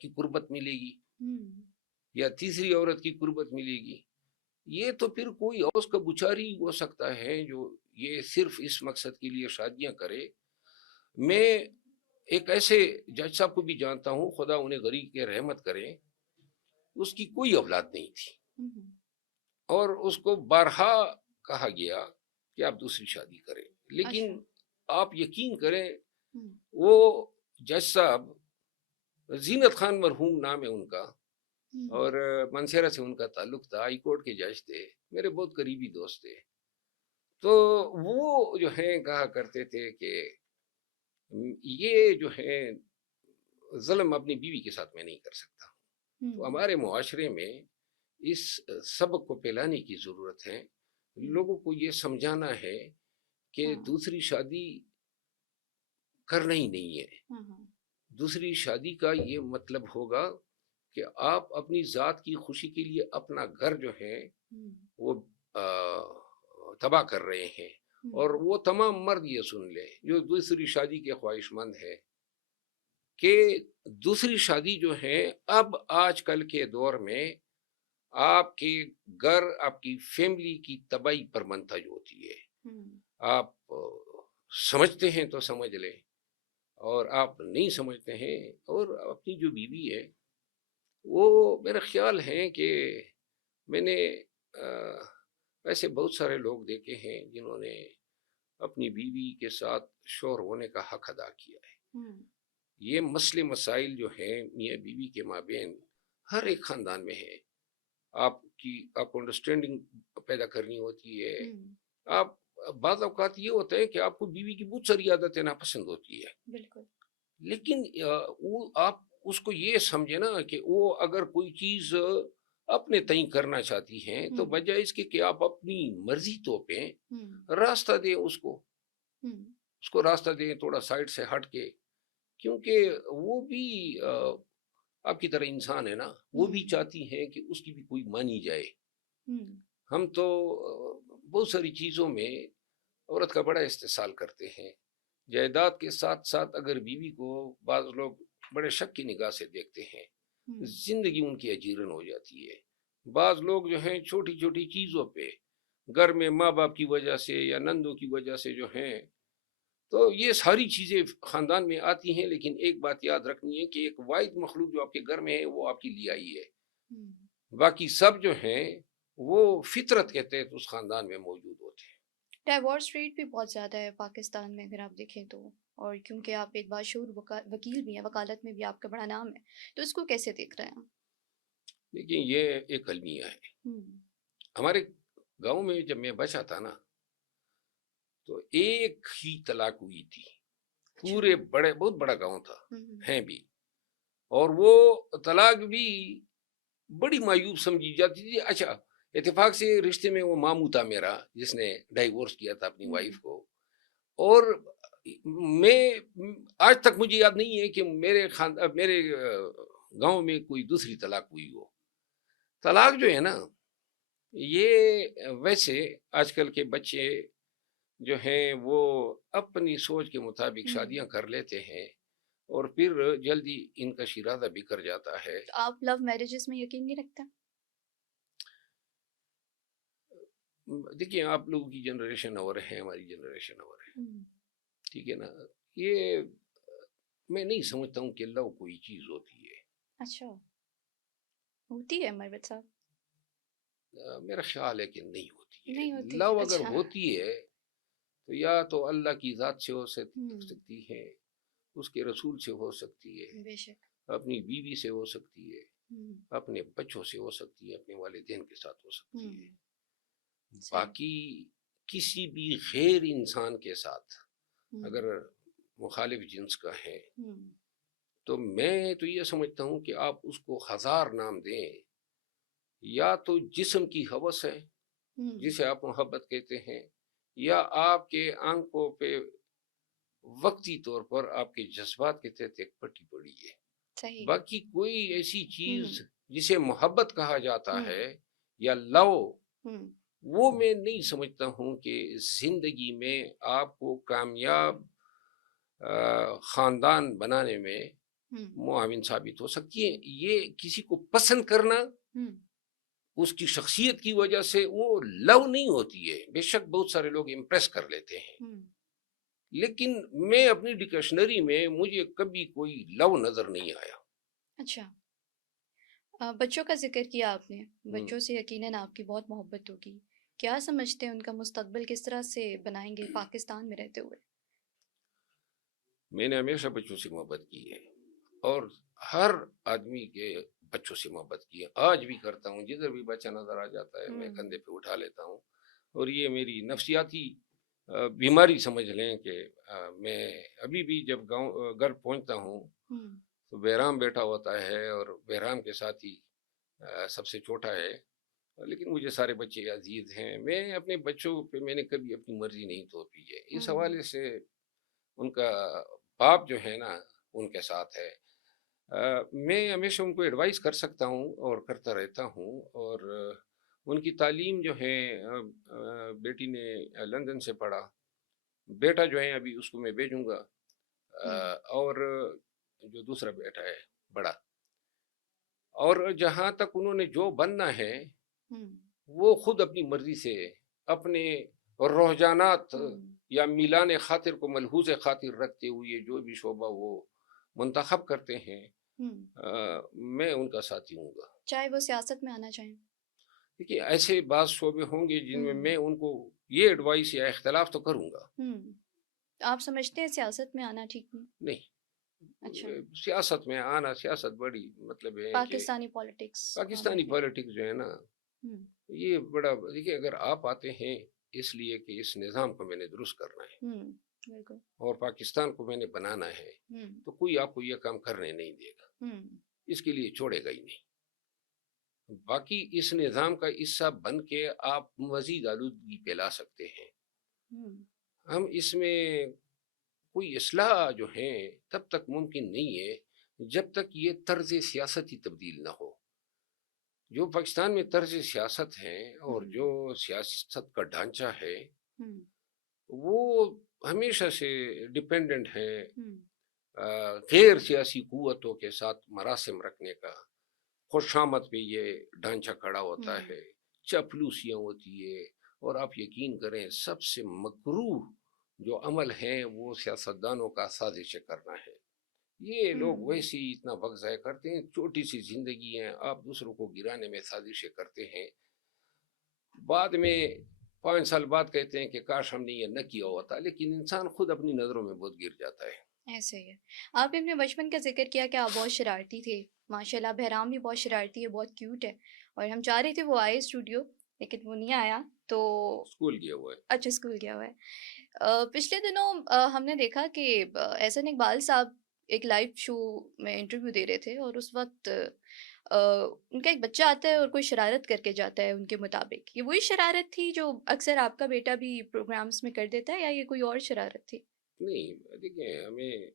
کی قربت ملے گی یا تیسری عورت کی قربت ملے گی، یہ تو پھر کوئی اوس کا بچاری ہو سکتا ہے جو یہ صرف اس مقصد کے لیے شادیاں کرے۔ میں ایک ایسے جج صاحب کو بھی جانتا ہوں، خدا انہیں غریق کے رحمت کریں، اس کی کوئی اولاد نہیں تھی، اور اس کو بارہا کہا گیا کہ آپ دوسری شادی کریں، لیکن آپ یقین کریں وہ جج صاحب زینت خان مرحوم نام ہے ان کا، اور منسیرہ سے ان کا تعلق تھا، ہائی کورٹ کے جج تھے، میرے بہت قریبی دوست تھے۔ تو وہ جو ہیں کہا کرتے تھے کہ یہ جو ہے ظلم اپنی بیوی کے ساتھ میں نہیں کر سکتا۔ تو ہمارے معاشرے میں اس سبق کو پھیلانے کی ضرورت ہے، لوگوں کو یہ سمجھانا ہے کہ دوسری شادی کرنا ہی نہیں ہے۔ دوسری شادی کا یہ مطلب ہوگا کہ آپ اپنی ذات کی خوشی کے لیے اپنا گھر جو ہے وہ تباہ کر رہے ہیں، اور وہ تمام مرد یہ سن لیں جو دوسری شادی کے خواہش مند ہے کہ دوسری شادی جو ہے اب آج کل کے دور میں آپ کے گھر، آپ کی فیملی کی تباہی پر منتج ہوتی ہے۔ آپ سمجھتے ہیں تو سمجھ لیں، اور آپ نہیں سمجھتے ہیں، اور اپنی جو بیوی ہے وہ میرا خیال ہے کہ میں نے ایسے بہت سارے لوگ دیکھے ہیں جنہوں نے اپنی بیوی کے ساتھ شور ہونے کا حق ادا کیا ہے۔ یہ مسئلے مسائل جو ہیں میاں بیوی کے مابین ہر ایک خاندان میں ہے۔ آپ کو انڈرسٹینڈنگ پیدا کرنی ہوتی ہے۔ آپ بعض اوقات یہ ہوتا ہے کہ آپ کو بیوی کی بہت ساری عادتیں ناپسند ہوتی ہے، بالکل، لیکن وہ آپ اس کو یہ سمجھے نا کہ وہ اگر کوئی چیز اپنے تئیں کرنا چاہتی ہیں تو بجائے اس کے کہ آپ اپنی مرضی توپیں، راستہ دیں اس کو راستہ دیں تھوڑا سائڈ سے ہٹ کے، کیونکہ وہ بھی آپ کی طرح انسان ہے نا، وہ بھی چاہتی ہیں کہ اس کی بھی کوئی مانی جائے۔ ہم تو بہت ساری چیزوں میں عورت کا بڑا استحصال کرتے ہیں، جائیداد کے ساتھ ساتھ اگر بیوی کو بعض لوگ بڑے شک کی نگاہ سے دیکھتے ہیں، زندگی ان کی اجیرن ہو جاتی ہے۔ بعض لوگ جو ہیں چھوٹی چھوٹی چیزوں پہ گھر میں ماں باپ کی وجہ سے یا نندوں کی وجہ سے جو ہیں، تو یہ ساری چیزیں خاندان میں آتی ہیں، لیکن ایک بات یاد رکھنی ہے کہ ایک واحد مخلوق جو آپ کے گھر میں ہے وہ آپ کی لیائی ہے، باقی سب جو ہیں وہ فطرت کے تحت اس خاندان میں موجود ہوتے ہیں۔ ڈائیورس ریٹ بھی بہت زیادہ ہے پاکستان میں اگر آپ دیکھیں تو، اور کیونکہ آپ ایک باشعور وکیل بھی ہیں، وکالت میں بھی آپ کا بڑا نام ہے، تو اس کو کیسے دیکھ رہے ہیں؟ لیکن یہ ایک المیہ ہے۔ ہمارے گاؤں میں جب میں بچا تھا نا تو ایک ہی طلاق ہوئی تھی، پورے بہت بڑا گاؤں تھا، ہیں بھی، اور وہ طلاق بھی بڑی معیوب سمجھی جاتی تھی۔ اچھا اتفاق سے رشتے میں وہ ماموں تھا میرا جس نے ڈائیورس کیا تھا اپنی وائف کو، اور میں آج تک مجھے یاد نہیں ہے کہ میرے گاؤں میں کوئی دوسری طلاق ہوئی ہو۔ طلاق جو ہے نا یہ ویسے آج کل کے بچے جو ہیں وہ اپنی سوچ کے مطابق شادیاں کر لیتے ہیں، اور پھر جلدی ان کا شیرازہ بکھر جاتا ہے۔ آپ لو میرجز میں یقین نہیں رکھتے؟ دیکھیے آپ لوگوں کی جنریشن اور ہے، ہماری جنریشن اور ہے، ٹھیک ہے نا، یہ میں نہیں سمجھتا ہوں کہ لو کوئی چیز ہوتی ہے۔ اچھا ہوتی ہے مروت صاحب؟ میرا خیال ہے کہ نہیں ہوتی ہے۔ نہیں ہوتی، لو اگر اچھا ہوتی ہے تو یا تو اللہ کی ذات سے ہو سکتی ہے، اس کے رسول سے ہو سکتی ہے، بے شک، اپنی بیوی سے ہو سکتی ہے، اپنے بچوں سے ہو سکتی ہے، اپنے والدین کے ساتھ ہو سکتی ہے، باقی کسی بھی غیر انسان کے ساتھ اگر مخالف جنس کا ہے تو میں تو یہ سمجھتا ہوں کہ آپ اس کو ہزار نام دیں، یا تو جسم کی ہوس ہے جسے آپ محبت کہتے ہیں، یا آپ کے آنکھوں پہ وقتی طور پر آپ کے جذبات کے تحت ایک پٹی پڑی ہے. صحیح. باقی کوئی ایسی چیز ہوں جسے محبت کہا جاتا ہوں ہے یا لو، ہوں وہ میں نہیں سمجھتا ہوں کہ زندگی میں آپ کو کامیاب خاندان بنانے میں ہوں معاون ثابت ہو سکتی ہے. یہ کسی کو پسند کرنا ہوں اس کی شخصیت کی وجہ سے وہ لو نہیں ہوتی ہے. بے شک بہت سارے لوگ امپریس کر لیتے ہیں، ہوں لیکن میں اپنی ڈکشنری میں مجھے کبھی کوئی لو نظر نہیں آیا. اچھا. بچوں کا ذکر کیا آپ نے. ہم، بچوں سے یقیناً آپ کی بہت محبت ہوگی. کیا سمجھتے ہیں ان کا مستقبل کس طرح سے بنائیں گے پاکستان میں رہتے ہوئے؟ میں نے ہمیشہ بچوں سے محبت کی ہے، اور ہر آدمی کے بچوں سے محبت کی ہے. آج بھی کرتا ہوں. جدھر بھی بچہ نظر آ جاتا ہے میں ہوں کندھے پہ اٹھا لیتا ہوں. اور یہ میری نفسیاتی بیماری سمجھ لیں کہ میں ابھی بھی جب گھر پہنچتا ہوں ہوں تو بہرام بیٹھا ہوتا ہے، اور بہرام کے ساتھ ہی سب سے چھوٹا ہے، لیکن مجھے سارے بچے عزیز ہیں. میں اپنے بچوں پہ میں نے کبھی اپنی مرضی نہیں تھوپی ہے. اس ہوں حوالے سے ان کا باپ جو ہے نا ان کے ساتھ ہے. میں ہمیشہ ان کو ایڈوائز کر سکتا ہوں اور کرتا رہتا ہوں. اور ان کی تعلیم جو ہے، بیٹی نے لندن سے پڑھا، بیٹا جو ہے ابھی اس کو میں بھیجوں گا. ہوں اور جو دوسرا بیٹا ہے بڑا، اور جہاں تک انہوں نے جو بننا ہے ہوں وہ خود اپنی مرضی سے اپنے رجحانات ہوں یا میلان خاطر کو ملحوظ خاطر رکھتے ہوئے جو بھی شعبہ وہ منتخب کرتے ہیں، ہوں میں ان کا ساتھی ہوں گا. چاہے وہ سیاست میں آنا چاہیں. دیکھیے ایسے بعض شعبے ہوں گے جن میں ہوں میں ان کو یہ ایڈوائس یا اختلاف تو کروں گا. ہوں آپ سمجھتے ہیں سیاست میں آنا ٹھیک نہیں؟ نہیں، اچھا. سیاست میں آنا، سیاست بڑی مطلب ہے کہ پاکستانی پالیٹکس کو ہم پاکستانی دیکھیں. پالیٹکس جو ہے نا ہوں یہ بڑا، دیکھیے اگر آپ آتے ہیں اس لیے کہ اس نظام کو میں نے درست کرنا ہے ہوں بالکل. اور پاکستان کو میں نے بنانا ہے، ہوں تو کوئی آپ کو یہ کام کرنے نہیں دے گا، ہوں اس کے لیے چھوڑے گا ہی نہیں. باقی اس نظام کا حصہ بن کے آپ مزید آلودگی پھیلا سکتے ہیں. ہوں ہم اس میں کوئی اصلاح جو ہیں تب تک ممکن نہیں ہے جب تک یہ طرز سیاست ہی تبدیل نہ ہو. جو پاکستان میں طرز سیاست ہے اور ہوں جو سیاست کا ڈھانچہ ہے ہوں وہ ہمیشہ سے ڈپینڈنٹ ہے ہوں غیر سیاسی قوتوں کے ساتھ مراسم رکھنے کا. خوش آمد پہ یہ ڈھانچہ کھڑا ہوتا ہوں ہے، چاپلوسیاں ہوتی ہے. اور آپ یقین کریں سب سے مکروہ جو عمل ہیں وہ سیاستدانوں کا سازشیں کرنا ہے. یہ لوگ ہوں ویسے ہی اتنا وقت ضائع کرتے ہیں، چھوٹی سی زندگی ہیں، آپ دوسروں کو گرانے میں سازشیں کرتے ہیں. بعد میں 5 سال بعد کہتے ہیں کہ کاش ہم نے یہ نہ کیا ہوتا. لیکن انسان خود اپنی نظروں میں بہت گر جاتا ہے. ایسے ہی ہے. آپ نے اپنے بچپن کا ذکر کیا کہ آپ بہت شرارتی تھے. ماشاء اللہ بہرام بھی بہت شرارتی ہے، بہت کیوٹ ہے. اور ہم چاہ رہے تھے وہ آئے اسٹوڈیو لیکن وہ نہیں آیا. تو اسکول گیا ہوا ہے. اچھا اسکول گیا ہوا ہے. پچھلے دنوں ہم نے دیکھا کہ احسن اقبال صاحب ایک لائیو شو میں انٹرویو دے رہے تھے اور اس وقت ان کا ایک بچہ آتا ہے اور کوئی شرارت کر کے جاتا ہے ان کے مطابق. یہ وہی شرارت تھی جو اکثر آپ کا بیٹا بھی پروگرامز میں کر دیتا ہے یا یہ کوئی اور شرارت تھی؟ نہیں دیکھیں، ہمیں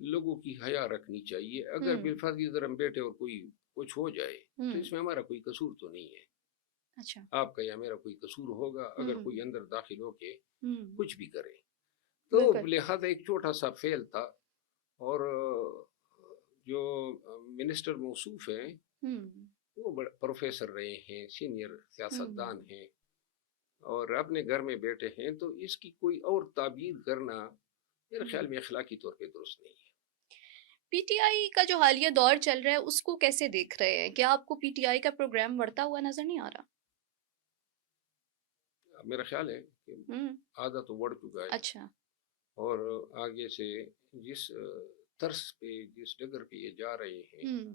لوگوں کی حیا رکھنی چاہیے. اگر ہوں بالفرض ادھر ہم بیٹھے اور کوئی کچھ ہو جائے تو ہوں اس میں ہمارا کوئی قصور تو نہیں ہے. اچھا. آپ کا یا میرا کوئی قصور ہوگا اگر ہوں کوئی اندر داخل ہو کے ہوں کچھ بھی کرے. تو بالکل. لہذا ایک چھوٹا سا فعل تھا. اور جو منسٹر موصوف ہیں ہوں وہ بڑے پروفیسر رہے ہیں، سینئر ہوں سیاستدان ہیں، اور اپنے گھر میں بیٹھے ہیں، تو اس کی کوئی اور تعبیر کرنا میرے ہوں خیال میں اخلاقی طور پہ درست نہیں ہے. پی ٹی آئی کا جو حالیہ دور چل رہا ہے اس کو کیسے دیکھ رہے ہیں؟ کیا آپ کو پی ٹی آئی کا پروگرام بڑھتا ہوا نظر نہیں آ رہا؟ میرا خیال ہے کہ ہوں آدھا تو بڑھ چکا ہے، اچھا. اور آگے سے جس طرز پہ جس ڈگر پہ یہ جا رہے ہیں ہوں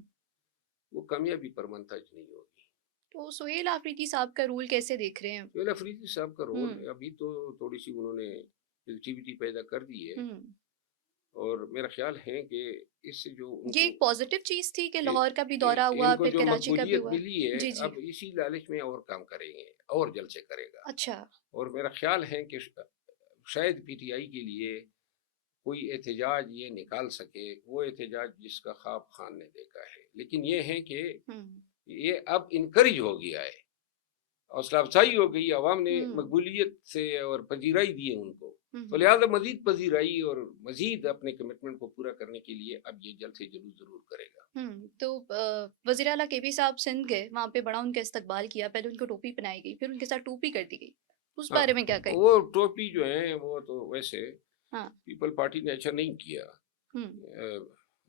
وہ کامیابی پر منتج نہیں ہوگی. تو سہیل آفریدی صاحب کا رول کیسے دیکھ رہے ہیں؟ سہیل افریدی صاحب کا ہوں رول ابھی تو تھوڑی سی انہوں نے ایکٹیویٹی پیدا کر دی ہے، ہوں اور میرا خیال ہے کہ اس سے جو ان یہ کو ایک پازیٹیو چیز تھی کہ کہ لاہور کا بھی دورہ ہوا ان کو پھر جو کراچی کا بھی مقبولیت ہوا. ملی ہے جی جی. اب اسی لالچ میں اور کام کریں گے اور جلد سے کرے گا. اچھا. اور میرا خیال ہے کہ شاید پی ٹی آئی کے لیے کوئی احتجاج یہ نکال سکے وہ احتجاج جس کا خواب خان نے دیکھا ہے، لیکن یہ ہے کہ یہ اب انکریج ہو گیا ہے، حوصلہ افزائی ہو گئی، عوام نے مقبولیت سے اور پذیرائی دی ہے ان کو، تو لہٰذا مزید پذیرائی اور مزید اپنے کمٹمنٹ کو پورا کرنے کے لیے اب یہ جلد سے جلد ضرور کرے گا. تو وزیر اعلیٰ کے پی صاحب سندھ گئے، وہاں پہ بڑا ان کا استقبال کیا، پہلے ان کو ٹوپی پہنائی گئی، پھر ان کے ساتھ ٹوپی کر دی گئی، اس ہاں بارے میں کیا کہیں؟ وہ ٹوپی جو ہے وہ تو ویسے ہاں. پیپل پارٹی نے اچھا نہیں کیا.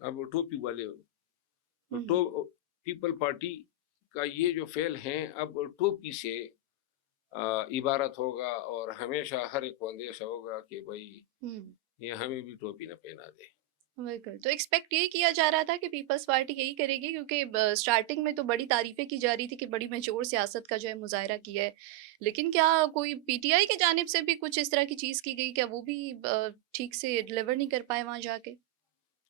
اب ٹوپی والے پیپل پارٹی کا یہ جو فعل ہیں اب ٹوپی سے عبارت ہوگا، اور ہمیشہ ہر ایک کو اندیشہ ہوگا کہ بھائی یہ ہمیں بھی ٹوپی نہ پہنا دے. بالکل. تو ایکسپیکٹ یہی کیا جا رہا تھا کہ پیپلز پارٹی یہی کرے گی، کیونکہ اسٹارٹنگ میں تو بڑی تعریفیں کی جا رہی تھی کہ بڑی میچور سیاست کا جو ہے مظاہرہ کیا ہے، لیکن کیا کوئی پی ٹی آئی کی جانب سے بھی کچھ اس طرح کی چیز کی گئی؟ کیا وہ بھی ٹھیک سے ڈلیور نہیں کر پائے وہاں جا کے؟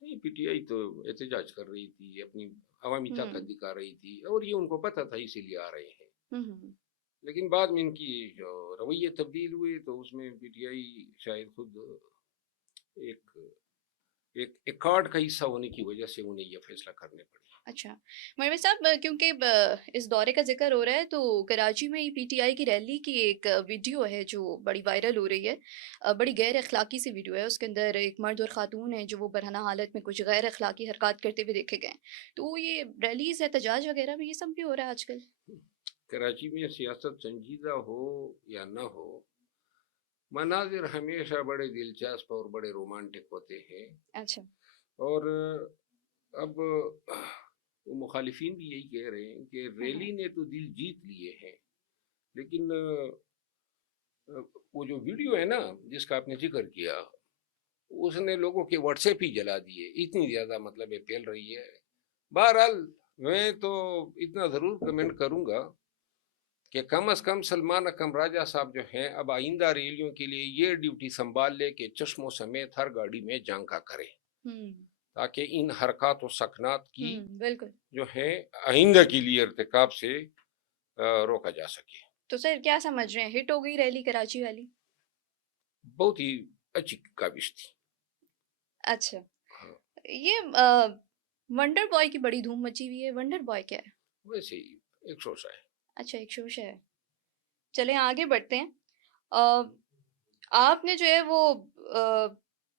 نہیں، پی ٹی آئی تو احتجاج کر رہی تھی، اپنی عوامی طاقت دکھا رہی تھی، اور یہ ان کو پتہ تھا اسی لیے آ رہے ہیں. لیکن بعد میں ان کی جو رویے تبدیل ہوئے تو اس میں پی ٹی آئی شاید خود ایک ایکارڈ کا حصہ ہونے کی وجہ سے انہیں یہ فیصلہ کرنے پڑے. اچھا مروی صاحب، کیونکہ اس دورے کا ذکر ہو رہا ہے تو کراچی میں پی ٹی آئی کی ریلی کی ایک ویڈیو ہے جو بڑی وائرل ہو رہی ہے، بڑی غیر اخلاقی سی ویڈیو ہے. اس کے اندر ایک مرد اور خاتون ہے جو وہ برہنہ حالت میں کچھ غیر اخلاقی حرکات کرتے ہوئے دیکھے گئے. تو یہ ریلیز احتجاج وغیرہ بھی یہ سب بھی ہو رہا ہے آج کل. کراچی میں سیاست سنجیدہ ہو یا نہ ہو، مناظر ہمیشہ بڑے دلچسپ اور بڑے رومانٹک ہوتے ہیں. اچھا. اور اب وہ مخالفین بھی یہی کہہ رہے ہیں کہ ریلی نے تو دل جیت لیے ہیں، لیکن وہ جو ویڈیو ہے نا جس کا آپ نے ذکر کیا، اس نے لوگوں کے واٹس ایپ ہی جلا دیے، اتنی زیادہ مطلب پھیل رہی ہے. بہرحال میں تو اتنا ضرور کمنٹ کروں گا کہ کم از کم سلمان اکرم راجہ صاحب جو ہیں اب آئندہ ریلیوں کے لیے یہ ڈیوٹی سنبھال لے کہ چشموں سمیت ہر گاڑی میں جانکا کرے، تاکہ ان حرکات و سکنات کی جو ہے آئندہ کے لیے ارتکاب سے روکا جا سکے. تو سر کیا سمجھ رہے ہیں، ہٹ ہو گئی ریلی کراچی والی؟ بہت ہی اچھی کاوش تھی. اچھا. یہ ونڈر بوائے کی بڑی دھوم مچی ہوئی ہے، ونڈر بوائے کیا ہے؟ ویسے ہی ایک شوشہ ہے. اچھا، ایک شوشہ ہے. چلیں آگے بڑھتے ہیں. آپ نے جو ہے وہ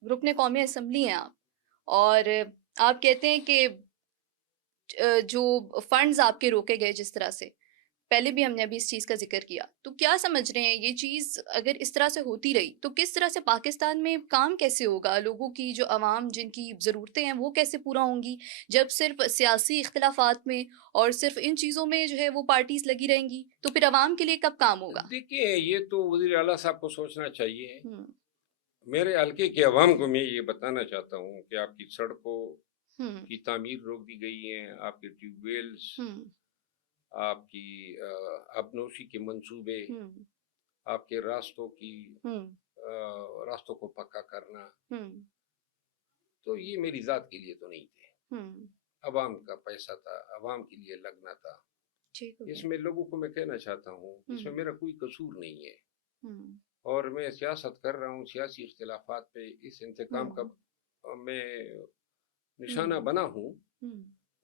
رکن قومی اسمبلی ہیں آپ، اور آپ کہتے ہیں کہ جو فنڈز آپ کے روکے گئے جس طرح سے، پہلے بھی ہم نے ابھی اس چیز کا ذکر کیا، تو کیا سمجھ رہے ہیں یہ چیز اگر اس طرح سے ہوتی رہی تو کس طرح سے پاکستان میں کام کیسے ہوگا؟ لوگوں کی جو عوام جن کی ضرورتیں ہیں وہ کیسے پورا ہوں گی جب صرف سیاسی اختلافات میں اور صرف ان چیزوں میں جو ہے وہ پارٹیز لگی رہیں گی؟ تو پھر عوام کے لیے کب کام ہوگا؟ دیکھیے یہ تو وزیر اعلیٰ صاحب کو سوچنا چاہیے. میرے حلقے کے عوام کو میں یہ بتانا چاہتا ہوں کہ آپ کی سڑکوں کی تعمیر روک دی گئی ہے، آپ کے ٹیوب ویلز، آپ کی آبنوشی کے منصوبے، آپ کے راستوں کو پکا کرنا، تو یہ میری ذات کے لیے تو نہیں تھے، عوام کا پیسہ تھا، عوام کے لیے لگنا تھا. اس میں لوگوں کو میں کہنا چاہتا ہوں اس میں میرا کوئی قصور نہیں ہے، اور میں سیاست کر رہا ہوں، سیاسی اختلافات پہ اس انتقام کا میں نشانہ بنا ہوں،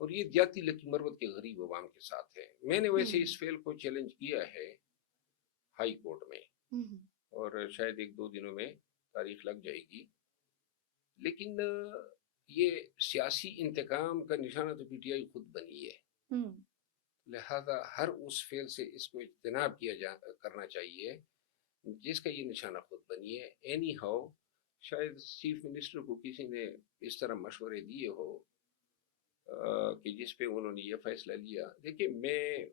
اور یہ جاتی لکی مروت کے غریب عوام کے ساتھ ہے. میں نے ویسے اس فعل کو چیلنج کیا ہے ہائی کورٹ میں، اور شاید 1-2 دنوں میں تاریخ لگ جائے گی، لیکن یہ سیاسی انتقام کا نشانہ تو پی ٹی آئی خود بنی ہے، لہذا ہر اس فعل سے اس کو اجتناب کرنا چاہیے جس کا یہ نشانہ خود بنی ہے. اینی ہاؤ شاید چیف منسٹر کو کسی نے اس طرح مشورے دیے ہو کہ جس پہ انہوں نے یہ فیصلہ لیا. دیکھیے میں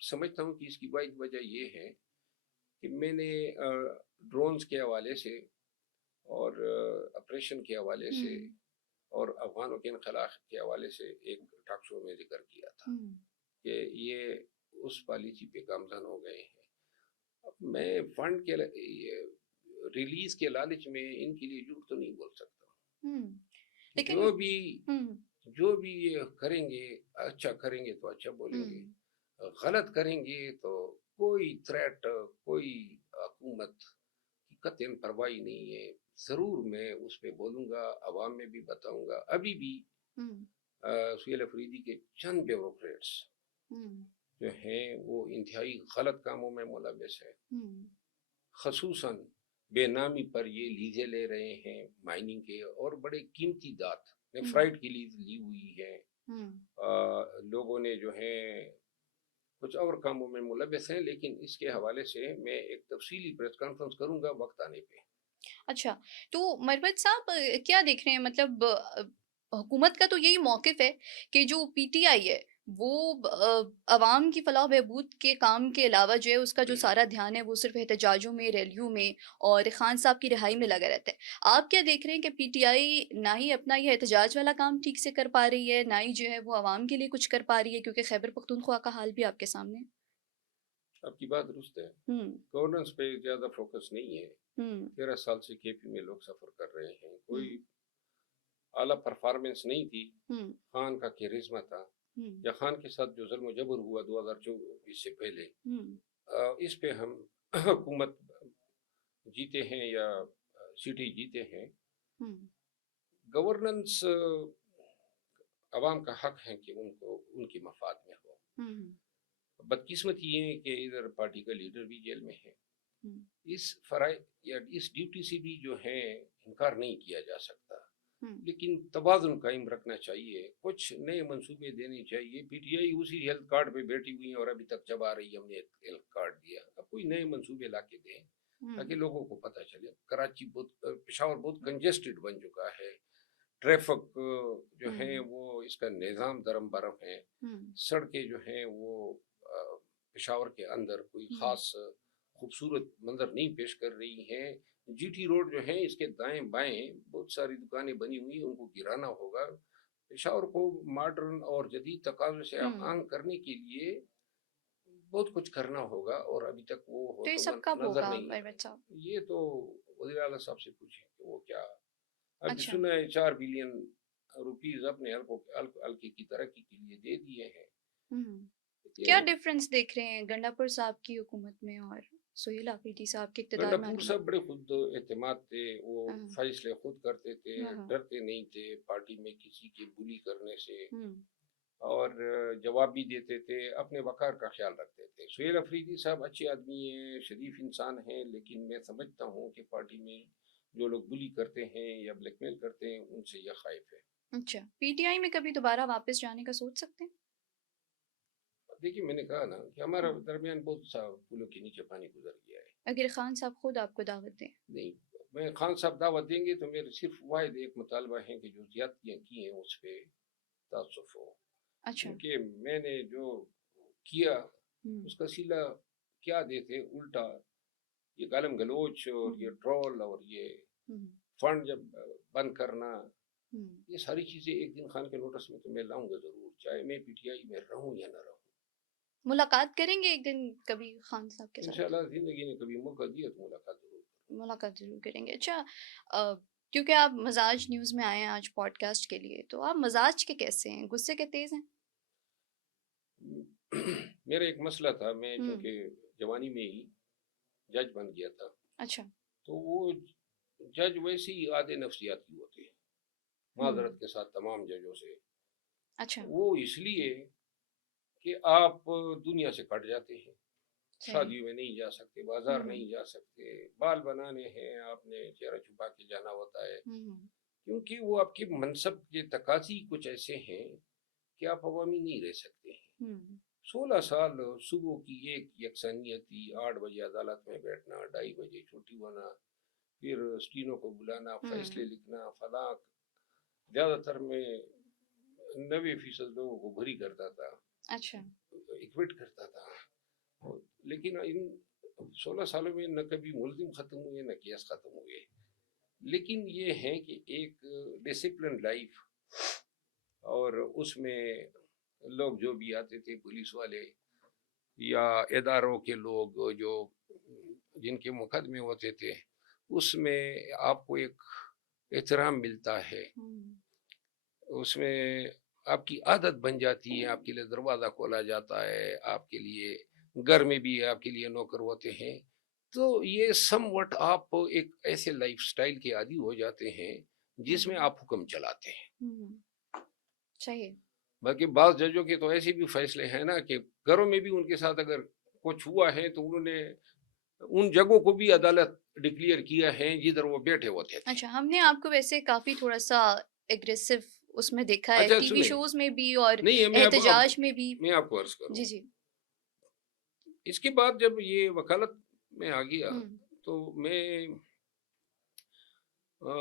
سمجھتا ہوں کہ اس کی واحد وجہ یہ ہے کہ میں نے ڈرونز کے حوالے سے اور آپریشن کے حوالے سے اور افغانوں کے انخلا کے حوالے سے ایک ٹاک شو میں ذکر کیا تھا کہ یہ اس پالیسی پہ گامزن ہو گئے ہیں. میں فنڈ کے ریلیز کے لالچ میں ان کے لیے جھوٹ تو نہیں بول سکتا. لیکن جو بھی یہ کریں گے اچھا کریں گے تو اچھا بولیں گے، غلط کریں گے تو کوئی تھریٹ، کوئی حکومت کی قطعاً پرواہی نہیں ہے، ضرور میں اس پہ بولوں گا، عوام میں بھی بتاؤں گا۔ ابھی بھی سہیل افریدی کے چند بیوروکریٹس جو ہیں وہ انتہائی غلط کاموں میں ملوث ہیں، خصوصاً بے نامی پر یہ لیزیں لے رہے ہیں مائننگ کے، اور بڑے قیمتی دھات نیفرائٹ کی لیز لی ہوئی ہے۔ لوگوں نے جو ہے کچھ اور کاموں میں ملوث ہیں، لیکن اس کے حوالے سے میں ایک تفصیلی پریس کانفرنس کروں گا وقت آنے پہ۔ اچھا، تو مروت صاحب کیا دیکھ رہے ہیں، مطلب حکومت کا تو یہی موقف ہے کہ جو پی ٹی آئی ہے وہ عوام کی فلاح و بہبود کے کام کے علاوہ جو ہے اس کا جو سارا دھیان ہے وہ صرف احتجاجوں میں، ریلیوں میں اور خان صاحب کی رہائی میں لگا رہتا ہے۔ آپ کیا دیکھ رہے ہیں کہ پی ٹی آئی نہ ہی اپنا یہ احتجاج والا کام ٹھیک سے کر پا رہی ہے، نہ ہی جو ہے وہ عوام کے لیے کچھ کر پا رہی ہے، کیونکہ خیبر پختونخوا کا حال بھی آپ کے سامنے ہے؟ آپ کی بات درست ہے، گورننس پہ زیادہ فوکس نہیں ہے۔ 13 سال سے کے پی میں لوگ سفر کر رہے ہیں، کوئی اعلیٰ پرفارمنس نہیں تھی۔ خان کا کیرزما تھا، یا خان کے ساتھ جو ظلم و جبر ہوا 2024 سے پہلے، اس پہ ہم حکومت جیتے ہیں یا سیٹی جیتے ہیں۔ گورننس عوام کا حق ہے کہ ان کی مفاد میں ہو۔ بدقسمتی یہ ہے کہ ادھر پارٹی کا لیڈر بھی جیل میں ہے، اس فرائض یا اس ڈیوٹی سے بھی جو ہے انکار نہیں کیا جا سکتا، لیکن توازن قائم رکھنا چاہیے، کچھ نئے منصوبے دینے چاہیے۔ پی ٹی آئی اسی ہیلتھ کارڈ پہ بیٹھی ہوئی ہیں اور ابھی تک چبا رہی ہے، ہم نے ہیلتھ کارڈ دیا، اب کوئی نئے منصوبے لا کے دیں تاکہ لوگوں کو پتہ چلے۔ کراچی پشاور بہت کنجسٹڈ بن چکا ہے، ٹریفک جو ہے وہ اس کا نظام درم برم ہے، سڑکیں جو ہیں وہ پشاور کے اندر کوئی خاص خوبصورت منظر نہیں پیش کر رہی ہیں۔ جی ٹی روڈ جو ہے اس کے دائیں بائیں بہت ساری دکانیں بنی ہوئی ہیں، ان کو گرانا ہوگا۔ پشاور کو ماڈرن اور جدید تقاضوں سے آہنگ کرنے کے لیے بہت کچھ کرنا ہوگا، اور ابھی تک وہ تو یہ ہوتا سب کب نظر ہوگا نہیں۔ مروت صاحب؟ یہ تو وزیر اعلیٰ صاحب سے پوچھیں کہ وہ کیا، ابھی اچھا، سنا ہے 4 بلین روپیز اپنے حلقے کی ترقی کے لیے دے دیے ہیں۔ کیا ڈفرنس دیکھ رہے ہیں گنڈا پور صاحب کی حکومت میں اور سہیل آفریدی صاحب کے اقتدار گنڈا میں پور آنے صاحب بڑے خود اعتماد تھے، وہ میں؟ فیصلے خود کرتے تھے، ڈرتے نہیں تھے پارٹی میں کسی کے بلی کرنے سے، اور جواب بھی دیتے تھے، اپنے وقار کا خیال رکھتے تھے۔ سہیل افریدی صاحب اچھے آدمی ہیں، شریف انسان ہیں، لیکن میں سمجھتا ہوں کہ پارٹی میں جو لوگ بلی کرتے ہیں یا بلیک میل کرتے ہیں ان سے یہ خائف ہے۔ اچھا، پی ٹی آئی میں کبھی دوبارہ واپس جانے کا سوچ سکتے ہیں؟ دیکھیے میں نے کہا نا کہ ہمارا درمیان بہت سا پھولوں کے نیچے پانی گزر گیا ہے۔ اگر خان صاحب خود آپ کو دعوت دیں؟ نہیں، میں خان صاحب دعوت دیں گے تو میرے صرف واحد ایک مطالبہ ہے کہ جو زیادتیاں کی ہیں اس پہ تعسف ہو، اچھا، کیونکہ میں نے جو کیا اس کا صلہ کیا دیتے، الٹا یہ گالم گلوچ اور یہ ٹرول اور یہ فنڈ جب بند کرنا، یہ ساری چیزیں ایک دن خان کے نوٹس میں تو میں لاؤں گا ضرور، چاہے میں پی ٹی آئی میں رہوں یا نہ رہوں۔ ملاقات کریں گے ایک دن کبھی خان صاحب کے ساتھ؟ انشاءاللہ زندگی نے کبھی موقع دیا تو ملاقات ضرور کریں گے۔ اچھا، کیونکہ آپ مزاج نیوز میں آئے ہیں آج پوڈ کاسٹ کے لیے، تو آپ مزاج کے کیسے ہیں، غصے کے تیز ہیں؟ میرا ایک مسئلہ تھا، میں چونکہ جوانی میں ہی جج بن گیا تھا۔ اچھا، تو وہ جج ویسے ہی آدھے نفسیاتی ہوتے ہیں، معذرت کے ساتھ تمام ججوں سے۔ اچھا، وہ اس لیے کہ آپ دنیا سے کٹ جاتے ہیں، شادیوں میں نہیں جا سکتے، بازار نہیں جا سکتے، بال بنانے ہیں آپ نے چہرہ چھپا کے جانا ہوتا ہے، کیونکہ وہ آپ کے منصب کے تقاضی کچھ ایسے ہیں کہ آپ عوامی نہیں رہ سکتے ہیں۔ 16 سال صبح کی ایک یکسانیت تھی، 8 بجے عدالت میں بیٹھنا، 2:30 بجے چھٹی ہونا، پھر اسٹینوں کو بلانا، فیصلے لکھنا، فلاں، زیادہ تر میں 90% لوگوں کو بھری کرتا تھا، اچھا، ایکوٹ کرتا تھا، لیکن ان 16 سالوں میں نہ کبھی ملزم ختم ہوئے نہ کیس ختم ہوئے۔ لیکن یہ ہے کہ ایک ڈسپلن لائف، اور اس میں لوگ جو بھی آتے تھے، پولیس والے یا اداروں کے لوگ جو جن کے مقدمے ہوتے تھے، اس میں آپ کو ایک احترام ملتا ہے، اس میں آپ کی عادت بن جاتی ہے، آپ کے لیے دروازہ کھولا جاتا ہے، آپ کے لیے گھر میں بھی آپ کے لیے نوکر ہوتے ہیں، تو یہ سم وٹ آپ ایک ایسے لائف سٹائل کے عادی ہو جاتے ہیں جس میں آپ حکم چلاتے ہیں. صحیح. باقی بعض ججوں کے تو ایسے بھی فیصلے ہیں نا کہ گھروں میں بھی ان کے ساتھ اگر کچھ ہوا ہے تو انہوں نے ان جگہوں کو بھی عدالت ڈکلیئر کیا ہے جدھر وہ بیٹھے ہوتے تھے. اچھا، ہم نے آپ کو ویسے کافی تھوڑا سا ایگریسو اس میں دیکھا ہے، اچھا ٹی وی سنیں، شوز میں بھی اور نہیں احتجاج میں بھی. میں آپ کو عرض کروں، جی جی. اس کے بعد جب یہ وکالت میں آ گیا تو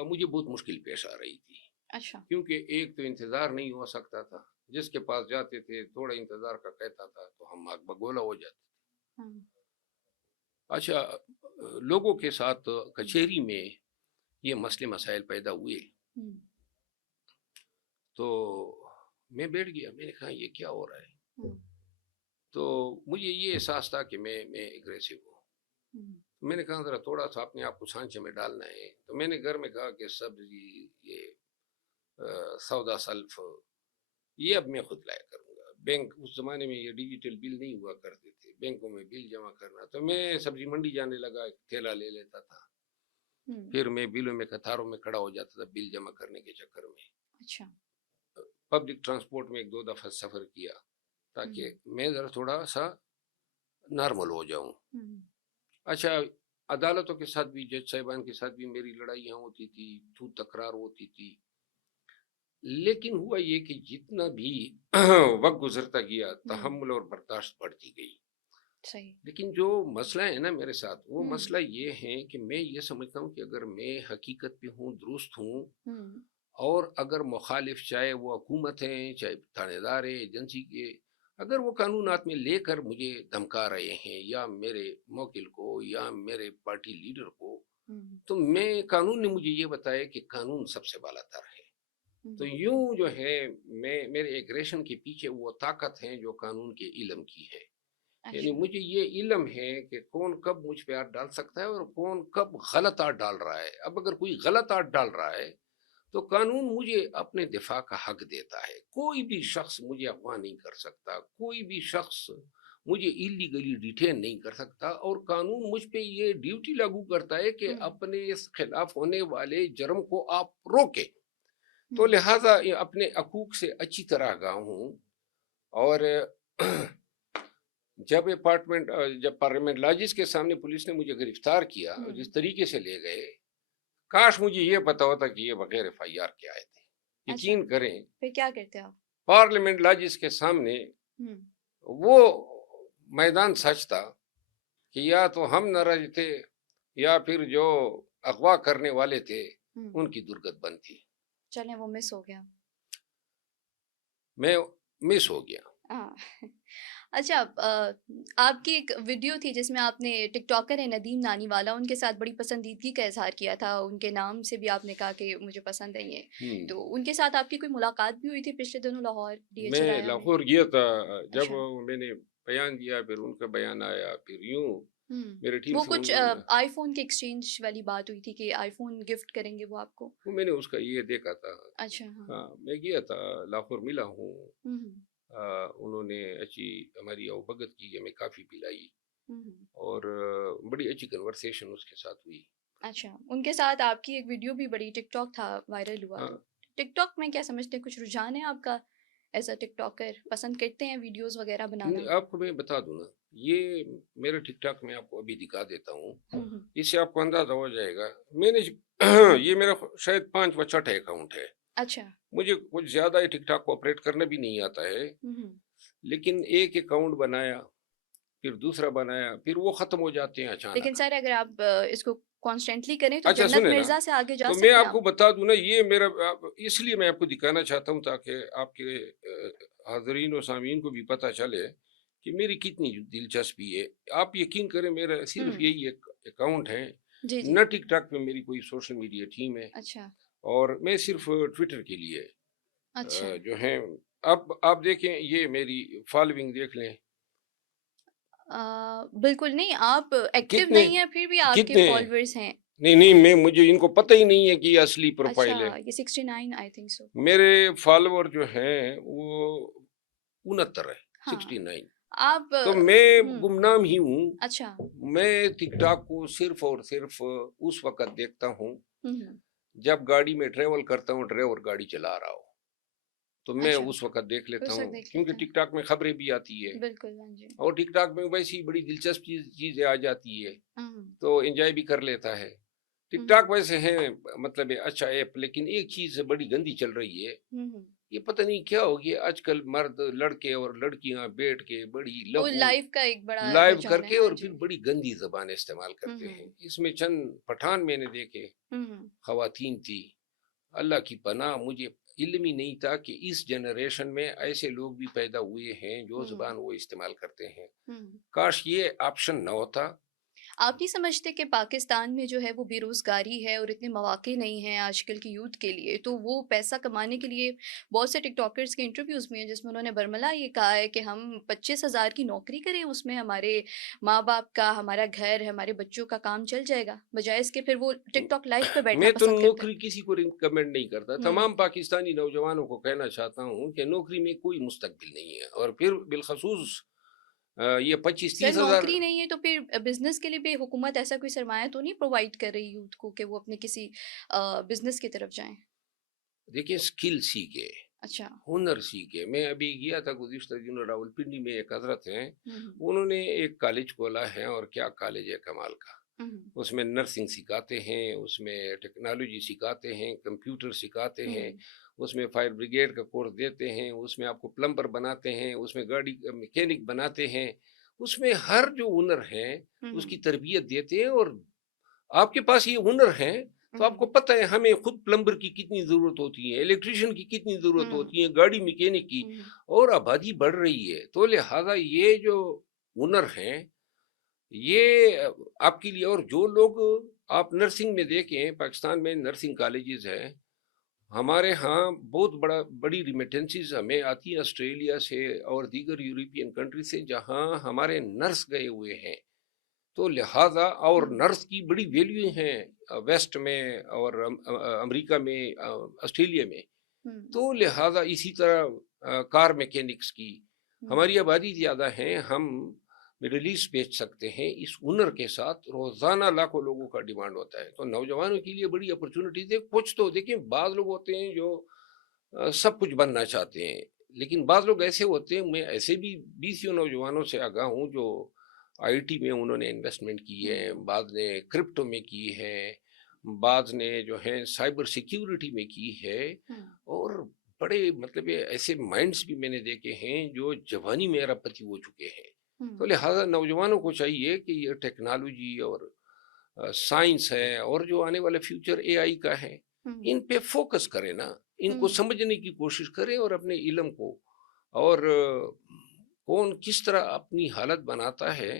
مجھے بہت مشکل پیش آ رہی تھی. اچھا. کیونکہ ایک تو انتظار نہیں ہو سکتا تھا، جس کے پاس جاتے تھے تھوڑا انتظار کا کہتا تھا تو ہم آگ بگولا ہو جاتے تھے. اچھا، لوگوں کے ساتھ کچہری میں یہ مسئلے مسائل پیدا ہوئے تو میں بیٹھ گیا، میں نے کہا یہ کیا ہو رہا ہے. تو مجھے یہ احساس تھا کہ میں اگریسو ہوں. میں نے کہا ذرا تھوڑا سا اپنے آپ کو سانچے میں ڈالنا ہے. تو میں نے گھر میں کہا کہ سبزی، یہ سودا سلف، یہ اب میں خود لایا کروں گا. بینک اس زمانے میں یہ ڈیجیٹل بل نہیں ہوا کرتے تھے، بینکوں میں بل جمع کرنا. تو میں سبزی منڈی جانے لگا، تھیلا لے لیتا تھا، پھر میں بلوں میں قطاروں میں کھڑا ہو جاتا تھا بل جمع کرنے کے چکر میں. اچھا. پبلک ٹرانسپورٹ میں 1-2 دفعہ سفر کیا تاکہ میں ذرا تھوڑا سا نارمل ہو جاؤں. اچھا، عدالتوں کے ساتھ بھی، جج صاحبان کے ساتھ بھی میری لڑائیاں ہوتی تھی، تو تکرار ہوتی تھی. لیکن ہوا یہ کہ جتنا بھی وقت گزرتا گیا تحمل اور برداشت بڑھتی گئی. صحیح. لیکن جو مسئلہ ہے نا میرے ساتھ، وہ مسئلہ یہ ہے کہ میں یہ سمجھتا ہوں کہ اگر میں حقیقت پہ ہوں، درست ہوں، اور اگر مخالف چاہے وہ حکومت ہیں، چاہے تھانے دار ہے، ایجنسی کے، اگر وہ قانونات میں لے کر مجھے دھمکا رہے ہیں یا میرے موکل کو یا میرے پارٹی لیڈر کو، تو میں، قانون نے مجھے یہ بتایا کہ قانون سب سے بالا تر ہے. تو یوں جو ہے میرے ایگریشن کے پیچھے وہ طاقت ہے جو قانون کے علم کی ہے. یعنی مجھے یہ علم ہے کہ کون کب مجھ پہ ہاتھ ڈال سکتا ہے اور کون کب غلط ہاتھ ڈال رہا ہے. اب اگر کوئی غلط ہاتھ ڈال رہا ہے تو قانون مجھے اپنے دفاع کا حق دیتا ہے. کوئی بھی شخص مجھے اغوا نہیں کر سکتا، کوئی بھی شخص مجھے ایلیگلی ڈیٹین نہیں کر سکتا، اور قانون مجھ پہ یہ ڈیوٹی لاگو کرتا ہے کہ اپنے اس خلاف ہونے والے جرم کو آپ روکیں. تو لہٰذا اپنے حقوق سے اچھی طرح آگاہ ہوں. اور جب پارلیمنٹ لاجز کے سامنے پولیس نے مجھے گرفتار کیا، جس طریقے سے لے گئے، کاش مجھے یہ پتا ہوتا کہ یہ بغیر FIR کے آئے تھے. یقین کریں، پھر کیا کرتے آپ؟ پارلیمنٹ لاجز کے سامنے وہ میدان سچ تھا کہ یا تو ہم ناراض تھے یا پھر جو اغوا کرنے والے تھے ان کی درگت بند تھی. چلیں، وہ مس ہو گیا. میں مس ہو گیا. اچھا، آپ کی ایک ویڈیو تھی جس میں آپ نے ٹک ٹاکر ہے ندیم نانی والا، ان کے ساتھ بڑی پسندیدگی کا اظہار کیا تھا. ان کے نام سے بھی آپ نے کہا کہ مجھے پسند ہے یہ. تو ان کے ساتھ آپ کی کوئی ملاقات بھی ہوئی تھی پچھلے دنوں لاہور میں لاہور گیا تھا. جب میں نے بیان دیا، پھر ان کا بیان آیا، پھر یوں میرے ٹیم وہ کچھ آئی فون کے ایکسچینج والی بات ہوئی تھی کہ آئی فون گفٹ کریں گے وہ آپ کو. میں نے اس کا یہ دیکھا تھا. اچھا. ہاں، میں گیا تھا لاہور، ملا ہوں. انہوں نے اچھی ہماری اوبگت کی، ہمیں کافی پلائی اور بڑی اچھی کنورسیشن اس کے ساتھ ہوئی. اچھا، ان کے ساتھ آپ کی ایک ویڈیو بھی بڑی ٹک ٹاک تھا، وائرل ہوا. ٹک ٹاک میں کیا سمجھتے ہیں، کچھ رجحان ہے آپ کا ایز اے ٹک ٹاکر؟ پسند کرتے ہیں ویڈیوز وغیرہ بنانا؟ آپ کو میں بتا دوں نا، یہ میرا ٹک ٹاک میں آپ کو ابھی دکھا دیتا ہوں، اس سے آپ کو اندازہ ہو جائے گا. میں نے یہ میرا شاید 5 و 6 اکاؤنٹ ہے. اچھا. مجھے کچھ زیادہ ٹک ٹاک کو آپریٹ کرنا بھی نہیں آتا ہے، لیکن ایک اکاؤنٹ بنایا، پھر دوسرا بنایا، پھر وہ ختم ہو جاتے ہیں اچانک. لیکن سر اگر آپ اس کو کانسٹنٹلی کریں تو جنت مرزا سے آگے جا تو سکتے میں ہیں. آپ کو بتا دوں نا، یہ میرا، اس لیے میں آپ کو دکھانا چاہتا ہوں تاکہ آپ کے حاضرین و سامعین کو بھی پتہ چلے کہ میری کتنی دلچسپی ہے. آپ یقین کریں، میرا صرف یہی ایک اکاؤنٹ ہے، نہ ٹک ٹاک پہ میری کوئی سوشل میڈیا ٹیم ہے. اچھا. اور میں صرف ٹویٹر کے لیے جو ہیں. اب آپ دیکھیں، یہ میری فالوئنگ دیکھ لیں. بالکل نہیں، آپ ایکٹیو نہیں ہیں، پھر بھی آپ کے فالوورز ہیں. نہیں میں مجھے ان کو پتہ ہی نہیں ہے کہ یہ اصلی پروفائل ہے. اچھا یہ 69 آئی تھنک سو. میرے فالوور جو ہیں وہ 69 ہے. ہاں 69. آپ تو میں گمنام ہی ہوں. اچھا میں ٹک ٹاک کو صرف اور صرف اس وقت دیکھتا ہوں ہوں جب گاڑی میں ٹریول کرتا ہوں, ڈرائیور گاڑی چلا رہا ہو تو میں اچھا اس وقت دیکھ لیتا اس وقت ہوں, دیکھ کیونکہ لیتے ٹک ٹاک میں خبریں بھی آتی ہے ہیں بالکل. ہاں جی. اور ٹک ٹاک میں ویسی بڑی دلچسپ چیزیں آ جاتی ہے ہوں تو انجوائے بھی کر لیتا ہے. ٹک ٹاک ویسے ہے مطلب اچھا ایپ, لیکن ایک چیز بڑی گندی چل رہی ہے. یہ پتہ نہیں کیا ہوگی آج کل مرد لڑکے اور لڑکیاں بیٹھ کے بڑی وہ لغو لائف کا ایک بڑا لائیو کر رجحان ہے. کے ہاں اور جی. پھر بڑی گندی زبانیں استعمال کرتے ہیں. اس میں چند پٹھان میں نے دیکھے, خواتین تھی, اللہ کی پناہ, مجھے علم ہی نہیں تھا کہ اس جنریشن میں ایسے لوگ بھی پیدا ہوئے ہیں جو زبان وہ استعمال کرتے ہیں. کاش یہ آپشن نہ ہوتا. آپ نہیں سمجھتے کہ پاکستان میں جو ہے وہ بے روزگاری ہے اور اتنے مواقع نہیں ہیں آج کل کی یوتھ کے لیے, تو وہ پیسہ کمانے کے لیے بہت سے ٹک ٹاکرز کے انٹرویوز میں ہیں جس میں انہوں نے برملا یہ کہا ہے کہ ہم 25,000 کی نوکری کریں, اس میں ہمارے ماں باپ کا, ہمارا گھر, ہمارے بچوں کا کام چل جائے گا, بجائے اس کے پھر وہ ٹک ٹاک لائف پہ بیٹھنا میں تو پسند کرتے نوکری کسی کو ریکمینڈ نہیں کرتا. تمام پاکستانی نوجوانوں کو کہنا چاہتا ہوں کہ نوکری میں کوئی مستقبل نہیں ہے, اور پھر بالخصوص یہ 25-30 سر ہزار. نوکری نہیں ہے تو پھر بزنس کے لیے بھی حکومت ایسا کوئی سرمایہ تو نہیں پرووائڈ کر رہی یوتھ کو کہ وہ اپنے کسی بزنس کی طرف جائیں. دیکھیں اسکل سیکھے, اچھا ہنر سیکھے. میں ابھی گیا تھا گزشتہ دنوں راولپنڈی میں, ایک حضرت ہیں انہوں نے ایک کالج کھولا ہے, اور کیا کالج ہے کمال کا. اس میں نرسنگ سکھاتے ہیں, اس میں ٹیکنالوجی سکھاتے ہیں, کمپیوٹر سکھاتے ہیں, اس میں فائر بریگیڈ کا کورس دیتے ہیں, اس میں آپ کو پلمبر بناتے ہیں, اس میں گاڑی میکینک بناتے ہیں, اس میں ہر جو ہنر ہے اس کی تربیت دیتے ہیں. اور آپ کے پاس یہ ہنر ہے تو آپ کو پتہ ہے ہمیں خود پلمبر کی کتنی ضرورت ہوتی ہے, الیکٹریشین کی کتنی ضرورت ہوتی ہے, گاڑی میکینک کی, اور آبادی بڑھ رہی ہے. تو لہٰذا یہ جو ہنر ہیں یہ آپ کے لیے. اور جو لوگ آپ نرسنگ میں دیکھیں, پاکستان میں نرسنگ کالجز ہیں, ہمارے ہاں بہت بڑی ریمیٹنسز ہمیں آتی ہیں آسٹریلیا سے اور دیگر یورپین کنٹری سے جہاں ہمارے نرس گئے ہوئے ہیں. تو لہٰذا اور نرس کی بڑی ویلیو ہیں ویسٹ میں اور امریکہ میں, آسٹریلیا میں. تو لہٰذا اسی طرح کار میکینکس کی ہماری آبادی زیادہ ہیں, ہم مڈل ایسٹ بیچ سکتے ہیں. اس ہنر کے ساتھ روزانہ لاکھوں لوگوں کا ڈیمانڈ ہوتا ہے. تو نوجوانوں کے لیے بڑی اپرچونٹیز ہے. کچھ تو دیکھیں بعض لوگ ہوتے ہیں جو سب کچھ بننا چاہتے ہیں, لیکن بعض لوگ ایسے ہوتے ہیں, میں ایسے بھی 20 نوجوانوں سے آگاہ ہوں جو آئی ٹی میں انہوں نے انویسٹمنٹ کی ہے, بعض نے کرپٹو میں کی ہے, بعض نے جو ہے سائبر سیکیورٹی میں کی ہے, اور بڑے مطلب ایسے مائنڈز بھی میں نے دیکھے ہیں جو جوانی میں اربپتی ہو چکے ہیں. تو لہٰذا نوجوانوں کو چاہیے کہ یہ ٹیکنالوجی اور سائنس ہے اور جو آنے والا فیوچر اے آئی کا ہے, ان پہ فوکس کریں نا, ان کو سمجھنے کی کوشش کریں, اور اپنے علم کو, اور کون کس طرح اپنی حالت بناتا ہے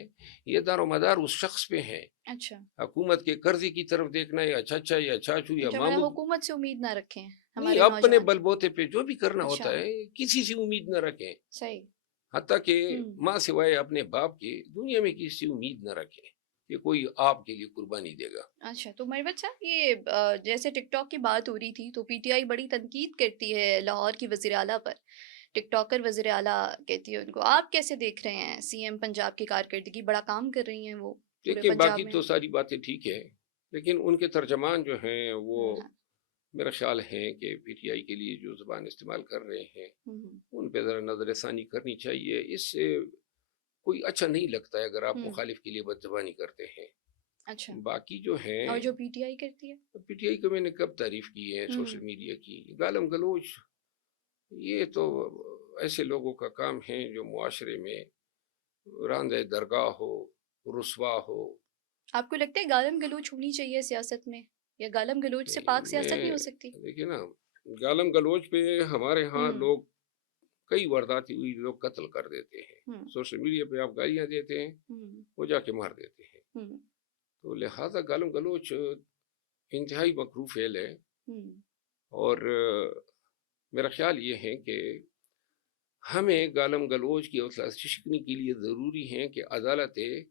یہ دار و مدار اس شخص پہ ہے. اچھا حکومت کے قرضے کی طرف دیکھنا ہے, اچھا یا چھاچو یا مامو, حکومت سے امید نہ رکھیں. نہیں اپنے بل بوتے پہ جو بھی کرنا ہوتا ہے کسی سے امید نہ رکھیں. صحیح. حتیٰ کہ ماں سوائے اپنے باپ کے دنیا میں کسی سے امید نہ رکھیں کہ کوئی آپ کے لیے قربانی دے گا. اچھا تو مروت صاحب یہ جیسے ٹک ٹاک کی بات ہو رہی تھی تو پی ٹی آئی بڑی تنقید کرتی ہے لاہور کی وزیر اعلیٰ پر, ٹک ٹاکر وزیر اعلیٰ کہتی ہے ان کو. آپ کیسے دیکھ رہے ہیں سی ایم پنجاب کی کارکردگی, بڑا کام کر رہی ہیں وہ پورے دیکھیں پنجاب باقی میں؟ تو ساری باتیں ٹھیک ہے, لیکن ان کے ترجمان جو ہیں وہ میرا خیال ہے کہ پی ٹی آئی کے لیے جو زبان استعمال کر رہے ہیں ان پہ ذرا نظر ثانی کرنی چاہیے. اس سے کوئی اچھا نہیں لگتا ہے اگر آپ مخالف کے لیے بد زبانی کرتے ہیں. اچھا باقی جو ہیں, اور جو پی ٹی آئی کرتی ہے, پی ٹی آئی کو میں نے کب تعریف کی ہے سوشل میڈیا کی, گالم گلوچ, یہ تو ایسے لوگوں کا کام ہے جو معاشرے میں راندہ درگاہ ہو, رسوا ہو. آپ کو لگتا ہے گالم گلوچ ہونی چاہیے سیاست میں, یا گالم گلوچ سے پاک سیاست نہیں ہو سکتی؟ دیکھیے نا, گالم گلوچ پہ ہمارے ہاں لوگ کئی وارداتیں ہوئی لوگ قتل کر دیتے ہیں. سوشل میڈیا پہ آپ گالیاں دیتے ہیں, وہ جا کے مار دیتے ہیں. تو لہٰذا گالم گلوچ انتہائی مکروہ فعل ہے, اور میرا خیال یہ ہے کہ ہمیں گالم گلوچ کی حوصلہ شکنی کے لیے ضروری ہے کہ عدالتیں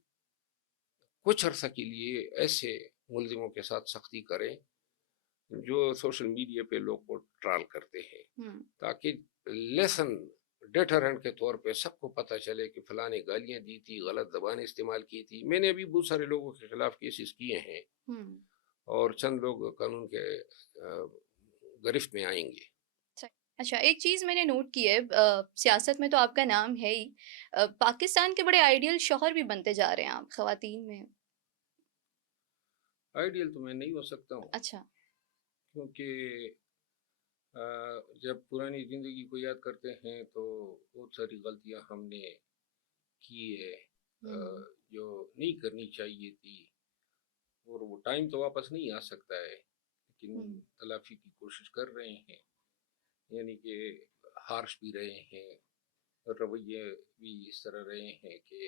کچھ عرصہ کے لیے ایسے ملزموں کے ساتھ سختی کریں جو سوشل میڈیا پہ لوگ کو ٹرال کرتے ہیں، تاکہ لیسن ڈیٹرنٹ کے طور پہ سب کو پتہ چلے کہ فلاں نے گالیاں دی تھی، غلط زبانیں استعمال کی تھی. میں نے ابھی بہت سارے لوگوں کے خلاف کیسز کیے ہیں اور چند لوگ قانون کے گرفت میں آئیں گے. اچھا، ایک چیز میں نے نوٹ کی ہے، سیاست میں تو آپ کا نام ہے ہی، پاکستان کے بڑے آئیڈیل شوہر بھی بنتے جا رہے ہیں آپ خواتین میں. آئیڈیل تو میں نہیں ہو سکتا ہوں. اچھا. کیونکہ جب پرانی زندگی کو یاد کرتے ہیں تو بہت ساری غلطیاں ہم نے کی ہے جو نہیں کرنی چاہیے تھی، اور وہ ٹائم تو واپس نہیں آ سکتا ہے، لیکن تلافی کی کوشش کر رہے ہیں. یعنی کہ ہارش بھی رہے ہیں، رویے بھی اس طرح رہے ہیں کہ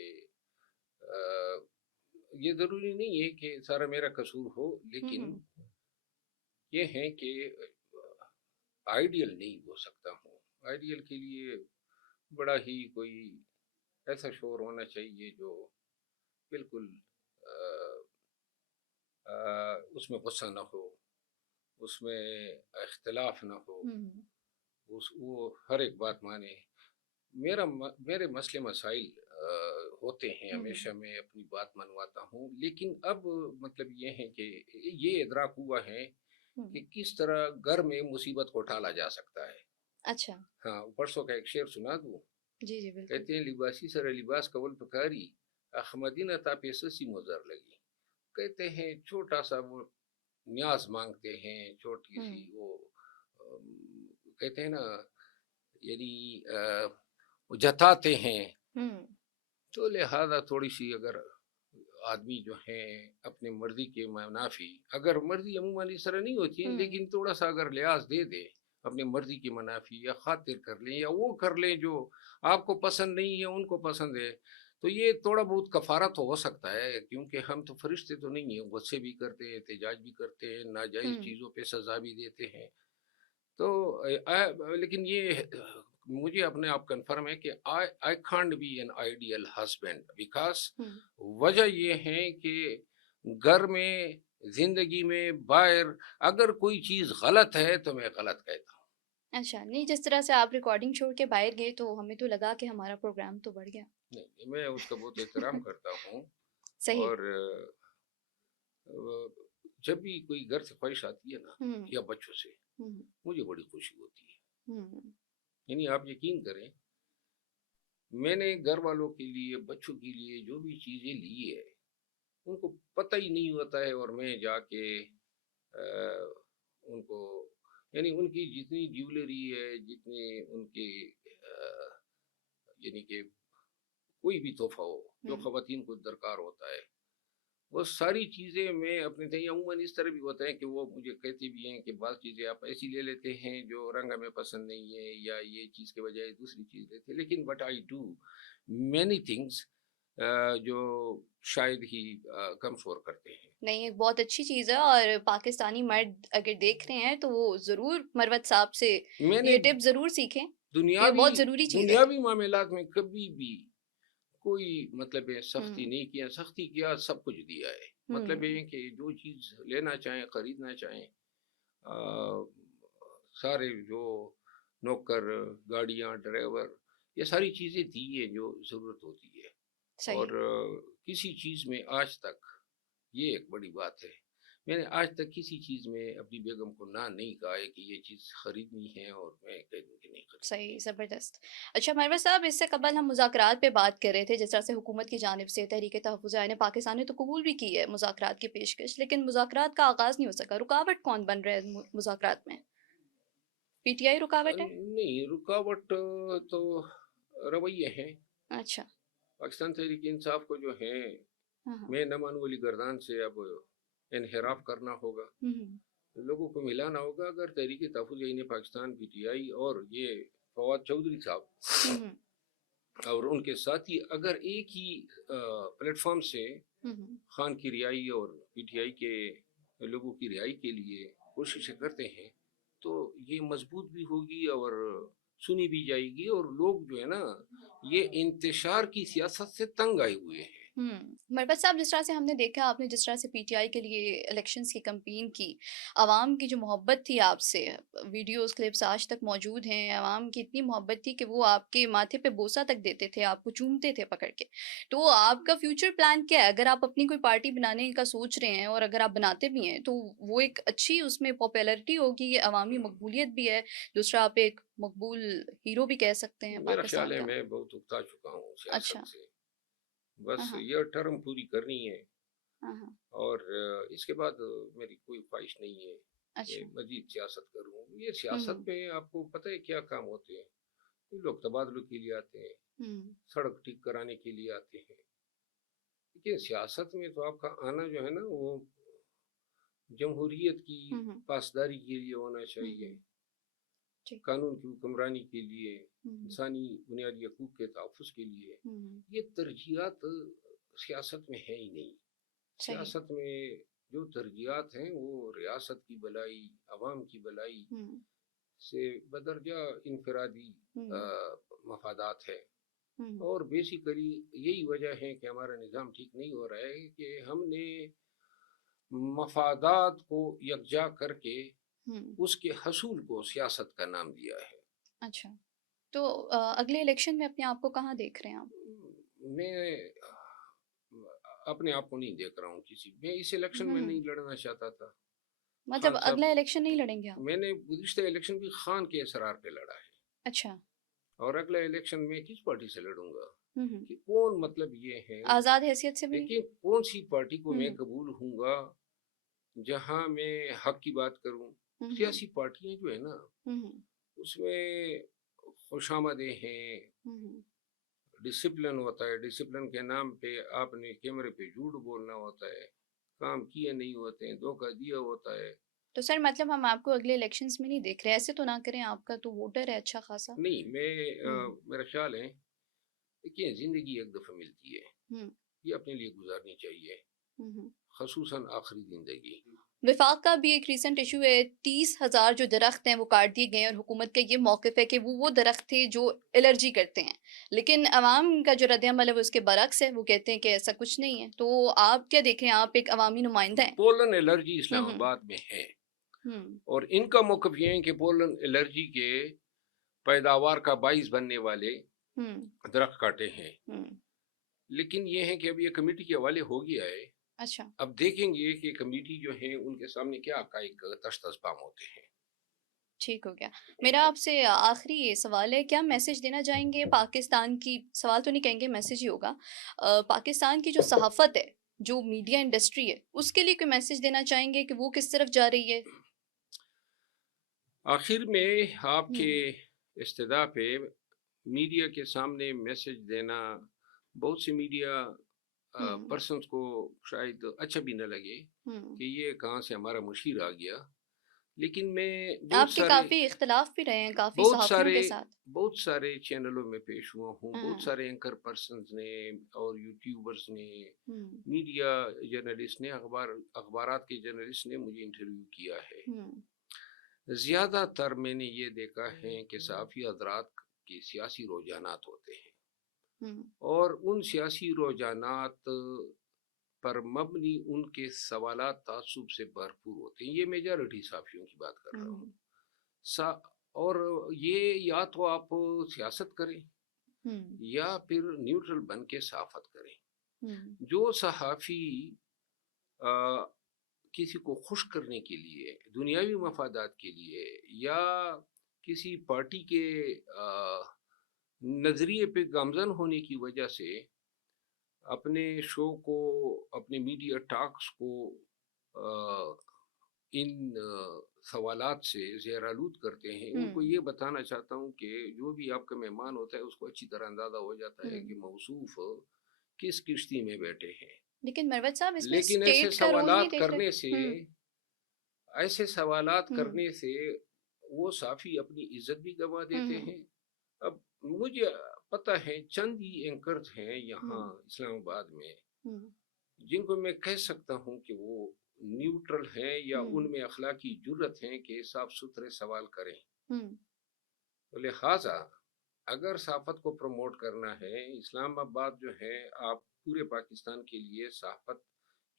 یہ ضروری نہیں ہے کہ سارا میرا قصور ہو، لیکن یہ ہے کہ آئیڈیل نہیں ہو سکتا ہوں. آئیڈیل کے لیے بڑا ہی کوئی ایسا شعور ہونا چاہیے جو بالکل اس میں غصہ نہ ہو، اس میں اختلاف نہ ہو، وہ ہر ایک بات مانے. میرے مسئلے مسائل ہوتے ہیں، ہمیشہ میں اپنی بات منواتا ہوں، لیکن اب مطلب یہ ہے کہ یہ ادراک ہوا ہے کہ کس طرح گھر میں مصیبت کو ٹالا جا سکتا ہے. اچھا. ہاں، پرسوں کا ایک شعر سنا دوں. جی جی بالکل. کہتے ہیں لباسی سر لباس کول پکاری احمدینہ تاپی سسی مزر لگی. کہتے ہیں چھوٹا سا وہ نیاز مانگتے ہیں، چھوٹی سی وہ کہتے ہیں نا، یعنی وہ جتاتے ہیں. تو لہذا تھوڑی سی اگر آدمی جو ہیں اپنے مرضی کے منافی، اگر مرضی عموماً اس طرح نہیں ہوتی ہے، لیکن تھوڑا سا اگر لحاظ دے دے اپنے مرضی کی منافی، یا خاطر کر لیں یا وہ کر لیں جو آپ کو پسند نہیں ہے ان کو پسند ہے، تو یہ تھوڑا بہت کفارہ تو ہو سکتا ہے. کیونکہ ہم تو فرشتے تو نہیں ہیں، غصے بھی کرتے ہیں، احتجاج بھی کرتے ہیں، ناجائز چیزوں پہ سزا بھی دیتے ہیں. تو لیکن یہ مجھے اپنے آپ کنفرم ہے کہ I can't be an ideal husband because وجہ یہ ہے کہ گھر میں، زندگی میں، باہر اگر کوئی چیز غلط ہے تو میں غلط کہتا ہوں. اچھا. نہیں، جس طرح سے آپ ریکارڈنگ چھوڑ کے باہر گئے تو ہمیں تو لگا کہ ہمارا پروگرام تو بڑھ گیا. نہیں، میں اس کا بہت احترام کرتا ہوں. صحیح. اور جب بھی کوئی گھر سے خواہش آتی ہے نا، یا بچوں سے، مجھے بڑی خوشی ہوتی ہے. یعنی آپ یقین کریں، میں نے گھر والوں کے لیے، بچوں کے لیے جو بھی چیزیں لی ہے ان کو پتہ ہی نہیں ہوتا ہے، اور میں جا کے ان کو، یعنی ان کی جتنی جیولری ہے، جتنے ان کے یعنی کہ کوئی بھی تحفہ ہو جو خواتین کو درکار ہوتا ہے، وہ ساری چیزیں میں اپنے تھے. عموماً اس طرح بھی ہوتا ہے کہ وہ مجھے کہتے بھی ہیں کہ بعض چیزیں آپ ایسی لے لیتے ہیں جو رنگ ہمیں پسند نہیں ہے، یا یہ چیز کے بجائے دوسری چیز لیتے ہیں، لیکن but I do many things جو شاید ہی کم شور کرتے ہیں. نہیں، ایک بہت اچھی چیز ہے، اور پاکستانی مرد اگر دیکھ رہے ہیں تو وہ ضرور مروت صاحب سے یہ ٹپ ضرور سیکھیں. یہ بہت ضروری چیز ہے. دنیاوی معاملات میں کبھی بھی کوئی مطلب ہے سختی نہیں کیا. سختی کیا سب کچھ دیا ہے. مطلب یہ کہ جو چیز لینا چاہیں، خریدنا چاہیں، سارے جو نوکر، گاڑیاں، ڈرائیور، یہ ساری چیزیں دی ہیں جو ضرورت ہوتی ہے. اور کسی چیز میں آج تک یہ ایک بڑی بات ہے، میں نے آج تک کسی چیز میں اپنی بیگم کو نہ نہیں کہا ہے کہ یہ چیز خریدنی ہے اور میں کہہ دوں کہ نہیں خریدنی. صحیح، زبردست. اچھا مروت صاحب، اس سے قبل ہم مذاکرات پہ بات کر رہے تھے، جس طرح سے حکومت کی جانب سے تحریک تحفظ آئین پاکستان نے تو قبول بھی کی ہے مذاکرات کی پیشکش، لیکن مذاکرات کا آغاز نہیں ہو سکا. رکاوٹ کون بن رہا ہے مذاکرات میں؟ پی ٹی آئی رکاوٹ ہے؟ نہیں، رکاوٹ تو رویے ہیں. اچھا. پاکستان تحریک انصاف کو جو ہے میں نہ مانو والی گردان سے اب انحراف کرنا ہوگا، لوگوں کو ملانا ہوگا. اگر تحریک تحفظ آئین پاکستان، پی ٹی آئی اور یہ فواد چودھری صاحب اور ان کے ساتھی اگر ایک ہی پلیٹ فارم سے خان کی رہائی اور پی ٹی آئی کے لوگوں کی رہائی کے لیے کوششیں کرتے ہیں تو یہ مضبوط بھی ہوگی اور سنی بھی جائے گی. اور لوگ جو ہے نا، یہ انتشار کی سیاست سے تنگ آئے ہوئے ہیں. مربت صاحب، جس طرح سے ہم نے دیکھا، آپ نے جس طرح سے پی ٹی آئی کے لیے الیکشنز کی کمپین کی، عوام کی جو محبت تھی آپ سے، ویڈیوز کلپس آج تک موجود ہیں، عوام کی اتنی محبت تھی کہ وہ آپ کے ماتھے پہ بوسہ تک دیتے تھے، آپ کو چومتے تھے پکڑ کے. تو آپ کا فیوچر پلان کیا ہے؟ اگر آپ اپنی کوئی پارٹی بنانے کا سوچ رہے ہیں اور اگر آپ بناتے بھی ہیں تو وہ ایک اچھی اس میں پاپولرٹی ہوگی، عوامی مقبولیت بھی ہے، دوسرا آپ ایک مقبول ہیرو بھی کہہ سکتے ہیں میرا خیال پاکستان ہے کا. میں بہت اکتا چکا ہوں اچھا. سیاست سے، بس ہاں ہاں. یہ ٹرم پوری کرنی ہے، ہاں ہاں. اور اس کے بعد میری کوئی خواہش نہیں ہے کہ اچھا. مزید سیاست کروں. یہ ہوں سیاست میں آپ کو پتہ ہے کیا کام ہوتے ہیں؟ کوئی لوگ تبادلوں کے لیے آتے ہیں، ہوں سڑک ٹھیک کرانے کے لیے آتے ہیں، لیکن سیاست میں تو آپ کا آنا جو ہے نا وہ جمہوریت کی ہوں پاسداری کے لیے ہونا چاہیے، ہوں. ٹھیک. قانون کی حکمرانی کے لیے، ہوں انسانی بنیادی حقوق کے تحفظ کے لیے. ہوں. یہ ترجیحات سیاست میں ہے ہی نہیں. صحیح. سیاست میں جو ترجیحات ہیں وہ ریاست کی بھلائی، عوام کی بھلائی ہوں سے بدرجہ انفرادی ہوں مفادات ہے. ہوں اور بیسیکلی یہی وجہ ہے کہ ہمارا نظام ٹھیک نہیں ہو رہا ہے کہ ہم نے مفادات کو یکجا کر کے ہوں. اس کے حصول کو سیاست کا نام دیا ہے. اچھا. تو اگلے الیکشن میں اپنے آپ کو کہاں دیکھ رہے ہیں آپ؟ میں اپنے آپ کو نہیں دیکھ رہا ہوں کسی میں اس الیکشن میں ہوں. نہیں لڑنا چاہتا تھا. مطلب خان اگلا صاحب، الیکشن نہیں لڑیں گے آپ؟ میں نے گزشتہ الیکشن بھی خان کے اصرار پہ لڑا ہے، اچھا. اور اگلا الیکشن میں کس پارٹی سے لڑوں گا؟ ہوں. کہ کون، مطلب یہ ہے، آزاد حیثیت سے بھی؟ دیکھیے کون سی پارٹی کو میں ہوں قبول ہوں گا جہاں میں حق کی بات کروں. ہوں سیاسی پارٹیاں جو ہے نا ہوں اس میں خوش آمدیں ہیں، ہوں. ڈسپلن ہوتا ہے، ڈسپلن کے نام پہ آپ نے کیمرے پہ جھوٹ بولنا ہوتا ہے، کام کیے نہیں ہوتے ہیں، دھوکہ دیا ہوتا ہے. تو سر مطلب ہم آپ کو اگلے الیکشنز میں نہیں دیکھ رہے، ایسے تو نہ کریں، آپ کا تو ووٹر ہے اچھا خاصا. نہیں میں ہوں میرا خیال ہے کہ زندگی ایک دفعہ ملتی ہے، ہوں یہ اپنے لیے گزارنی چاہیے، ہوں. خصوصاً آخری زندگی. وفاق کا بھی ایک ریسنٹ ایشو ہے، 30,000 جو درخت ہیں وہ کاٹ دیے گئے ہیں، اور حکومت کا یہ موقف ہے کہ وہ درخت تھے جو الرجی کرتے ہیں، لیکن عوام کا جو رد عمل ہے وہ اس کے برعکس ہے، وہ کہتے ہیں کہ ایسا کچھ نہیں ہے. تو آپ کیا دیکھ رہے ہیں؟ آپ ایک عوامی نمائندہ ہیں. پولن الرجی اسلام ہوں آباد میں ہے، ہوں اور ان کا موقف یہ ہے کہ پولن الرجی کے پیداوار کا باعث بننے والے ہوں درخت کاٹے ہیں. ہوں. لیکن یہ ہے کہ اب یہ کمیٹی کے حوالے ہو گیا ہے، اچھا. اب دیکھیں گے کہ کمیٹی جو ہے ان کے سامنے کیا حقائق تشت ازبام ہوتے ہیں. ٹھیک ہو گیا. میرا آپ سے آخری یہ سوال ہے، کیا میسج دینا چاہیں گے پاکستان کی، سوال تو نہیں کہیں گے، میسج ہی ہوگا، پاکستان کی جو صحافت ہے، جو میڈیا انڈسٹری ہے، اس کے لیے کوئی میسج دینا چاہیں گے کہ وہ کس طرف جا رہی ہے؟ آخر میں آپ کے ہوں استدعا پہ میڈیا کے سامنے میسج دینا بہت سی میڈیا ہوں پرسنس کو شاید اچھا بھی نہ لگے ہوں. کہ یہ کہاں سے ہمارا مشیر آ گیا، لیکن میں بہت آپ کے سارے کافی اختلاف بھی رہے ہیں کافی بہت صحافیوں سارے کے ساتھ. بہت سارے چینلوں میں پیش ہوا ہوں، ہاں. بہت سارے اینکر پرسنز نے اور یوٹیوبرز نے، ہوں میڈیا جرنلسٹ نے، اخبارات کے جرنلسٹ نے مجھے انٹرویو کیا ہے. ہوں زیادہ تر میں نے یہ دیکھا ہے کہ صحافی حضرات کے سیاسی رجحانات ہوتے ہیں، ہوں اور ان سیاسی رجحانات پر مبنی ان کے سوالات تعصب سے بھرپور ہوتے ہیں. یہ میجارٹی صحافیوں کی بات کر رہا ہوں. ہوں اور یہ یا تو آپ سیاست کریں ہوں یا پھر نیوٹرل بن کے صحافت کریں. ہوں جو صحافی کسی کو خوش کرنے کے لیے، دنیاوی مفادات کے لیے، یا کسی پارٹی کے نظریے پہ گامزن ہونے کی وجہ سے اپنے شو کو، اپنے میڈیا ٹاکس کو ان سوالات سے زہرآلود کرتے ہیں، ان کو ہوں یہ بتانا چاہتا ہوں کہ جو بھی آپ کا مہمان ہوتا ہے اس کو اچھی طرح اندازہ ہو جاتا ہے ہوں. کہ موصوف کس کشتی میں بیٹھے ہیں. لیکن مروت صاحب اس میں لیکن ایسے اسٹیٹ کا رول نہیں سوالات دیکھ کرنے سے رہے. ایسے سوالات ہوں کرنے سے وہ صحافی اپنی عزت بھی گنوا دیتے ہوں ہیں. اب مجھے پتہ ہے چند ہی اینکرز ہیں یہاں ہوں اسلام آباد میں ہوں جن کو میں کہہ سکتا ہوں کہ وہ نیوٹرل ہیں یا ہوں ان میں اخلاقی جرت ہیں کہ صاف ستھرے سوال کریں. ہوں تو لہٰذا اگر صحافت کو پروموٹ کرنا ہے، اسلام آباد جو ہے آپ پورے پاکستان کے لیے صحافت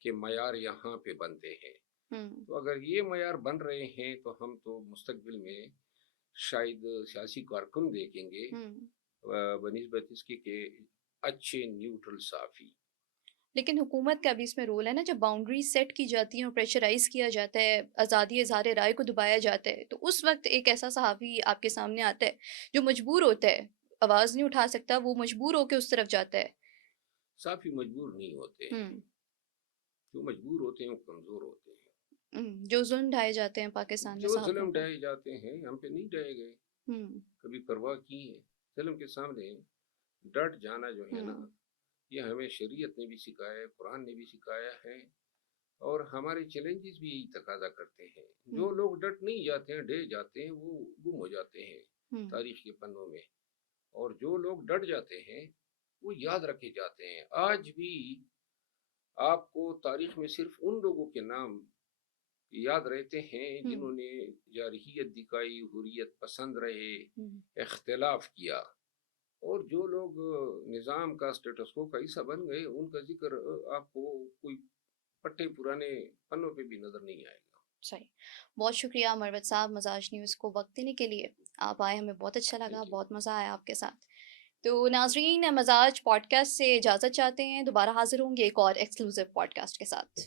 کے معیار یہاں پہ بنتے ہیں. تو اگر یہ معیار بن رہے ہیں تو ہم تو مستقبل میں شاید سیاسی کارکن دیکھیں گے بنسبت اس کے کہ اچھے نیوٹرل صحافی. لیکن حکومت کا بھی اس میں رول ہے نا، جب باؤنڈریز سیٹ کی جاتی ہیں اور پریشرائز کیا جاتا ہے، آزادی اظہار رائے کو دبایا جاتا ہے، تو اس وقت ایک ایسا صحافی آپ کے سامنے آتا ہے جو مجبور ہوتا ہے، آواز نہیں اٹھا سکتا، وہ مجبور ہو کے اس طرف جاتا ہے. صحافی مجبور نہیں ہوتے ہیں، جو مجبور ہوتے ہیں وہ کمزور ہوتے ہیں. جو ظلم ڈھائے جاتے ہیں پاکستان میں جو صحافیوں ظلم پر. ڈھائے جاتے ہیں ہم پہ نہیں ڈھائے گئے، کبھی پرواہ کی ہے. ظلم کے سامنے ڈٹ جانا جو ہے نا، یہ ہمیں شریعت نے بھی سکھایا ہے، قرآن نے بھی سکھایا ہے، اور ہمارے چیلنجز بھی یہی تقاضا کرتے ہیں. جو لوگ ڈٹ نہیں جاتے ہیں، ڈے جاتے ہیں، وہ گم ہو جاتے ہیں تاریخ کے پنوں میں، اور جو لوگ ڈٹ جاتے ہیں وہ یاد رکھے جاتے ہیں. آج بھی آپ کو تاریخ میں صرف ان لوگوں کے نام یاد رہتے ہیں جنہوں نے جارحیت دکھائی، حریت پسند رہے، اختلاف کیا، اور جو لوگ نظام کا اسٹیٹس کو کا حصہ بن گئے ان کا ذکر آپ کو کوئی پٹھے پرانے پنوں پہ بھی نظر نہیں آئے گا. صحیح. بہت شکریہ مروت صاحب مزاج نیوز کو وقت دینے کے لیے. آپ آئے، ہمیں بہت اچھا لگا، بہت مزہ آیا آپ کے ساتھ. تو ناظرین، مزاج پوڈ کاسٹ سے اجازت چاہتے ہیں، دوبارہ حاضر ہوں گے ایک اور ایکسکلوزیو پوڈ کاسٹ کے ساتھ.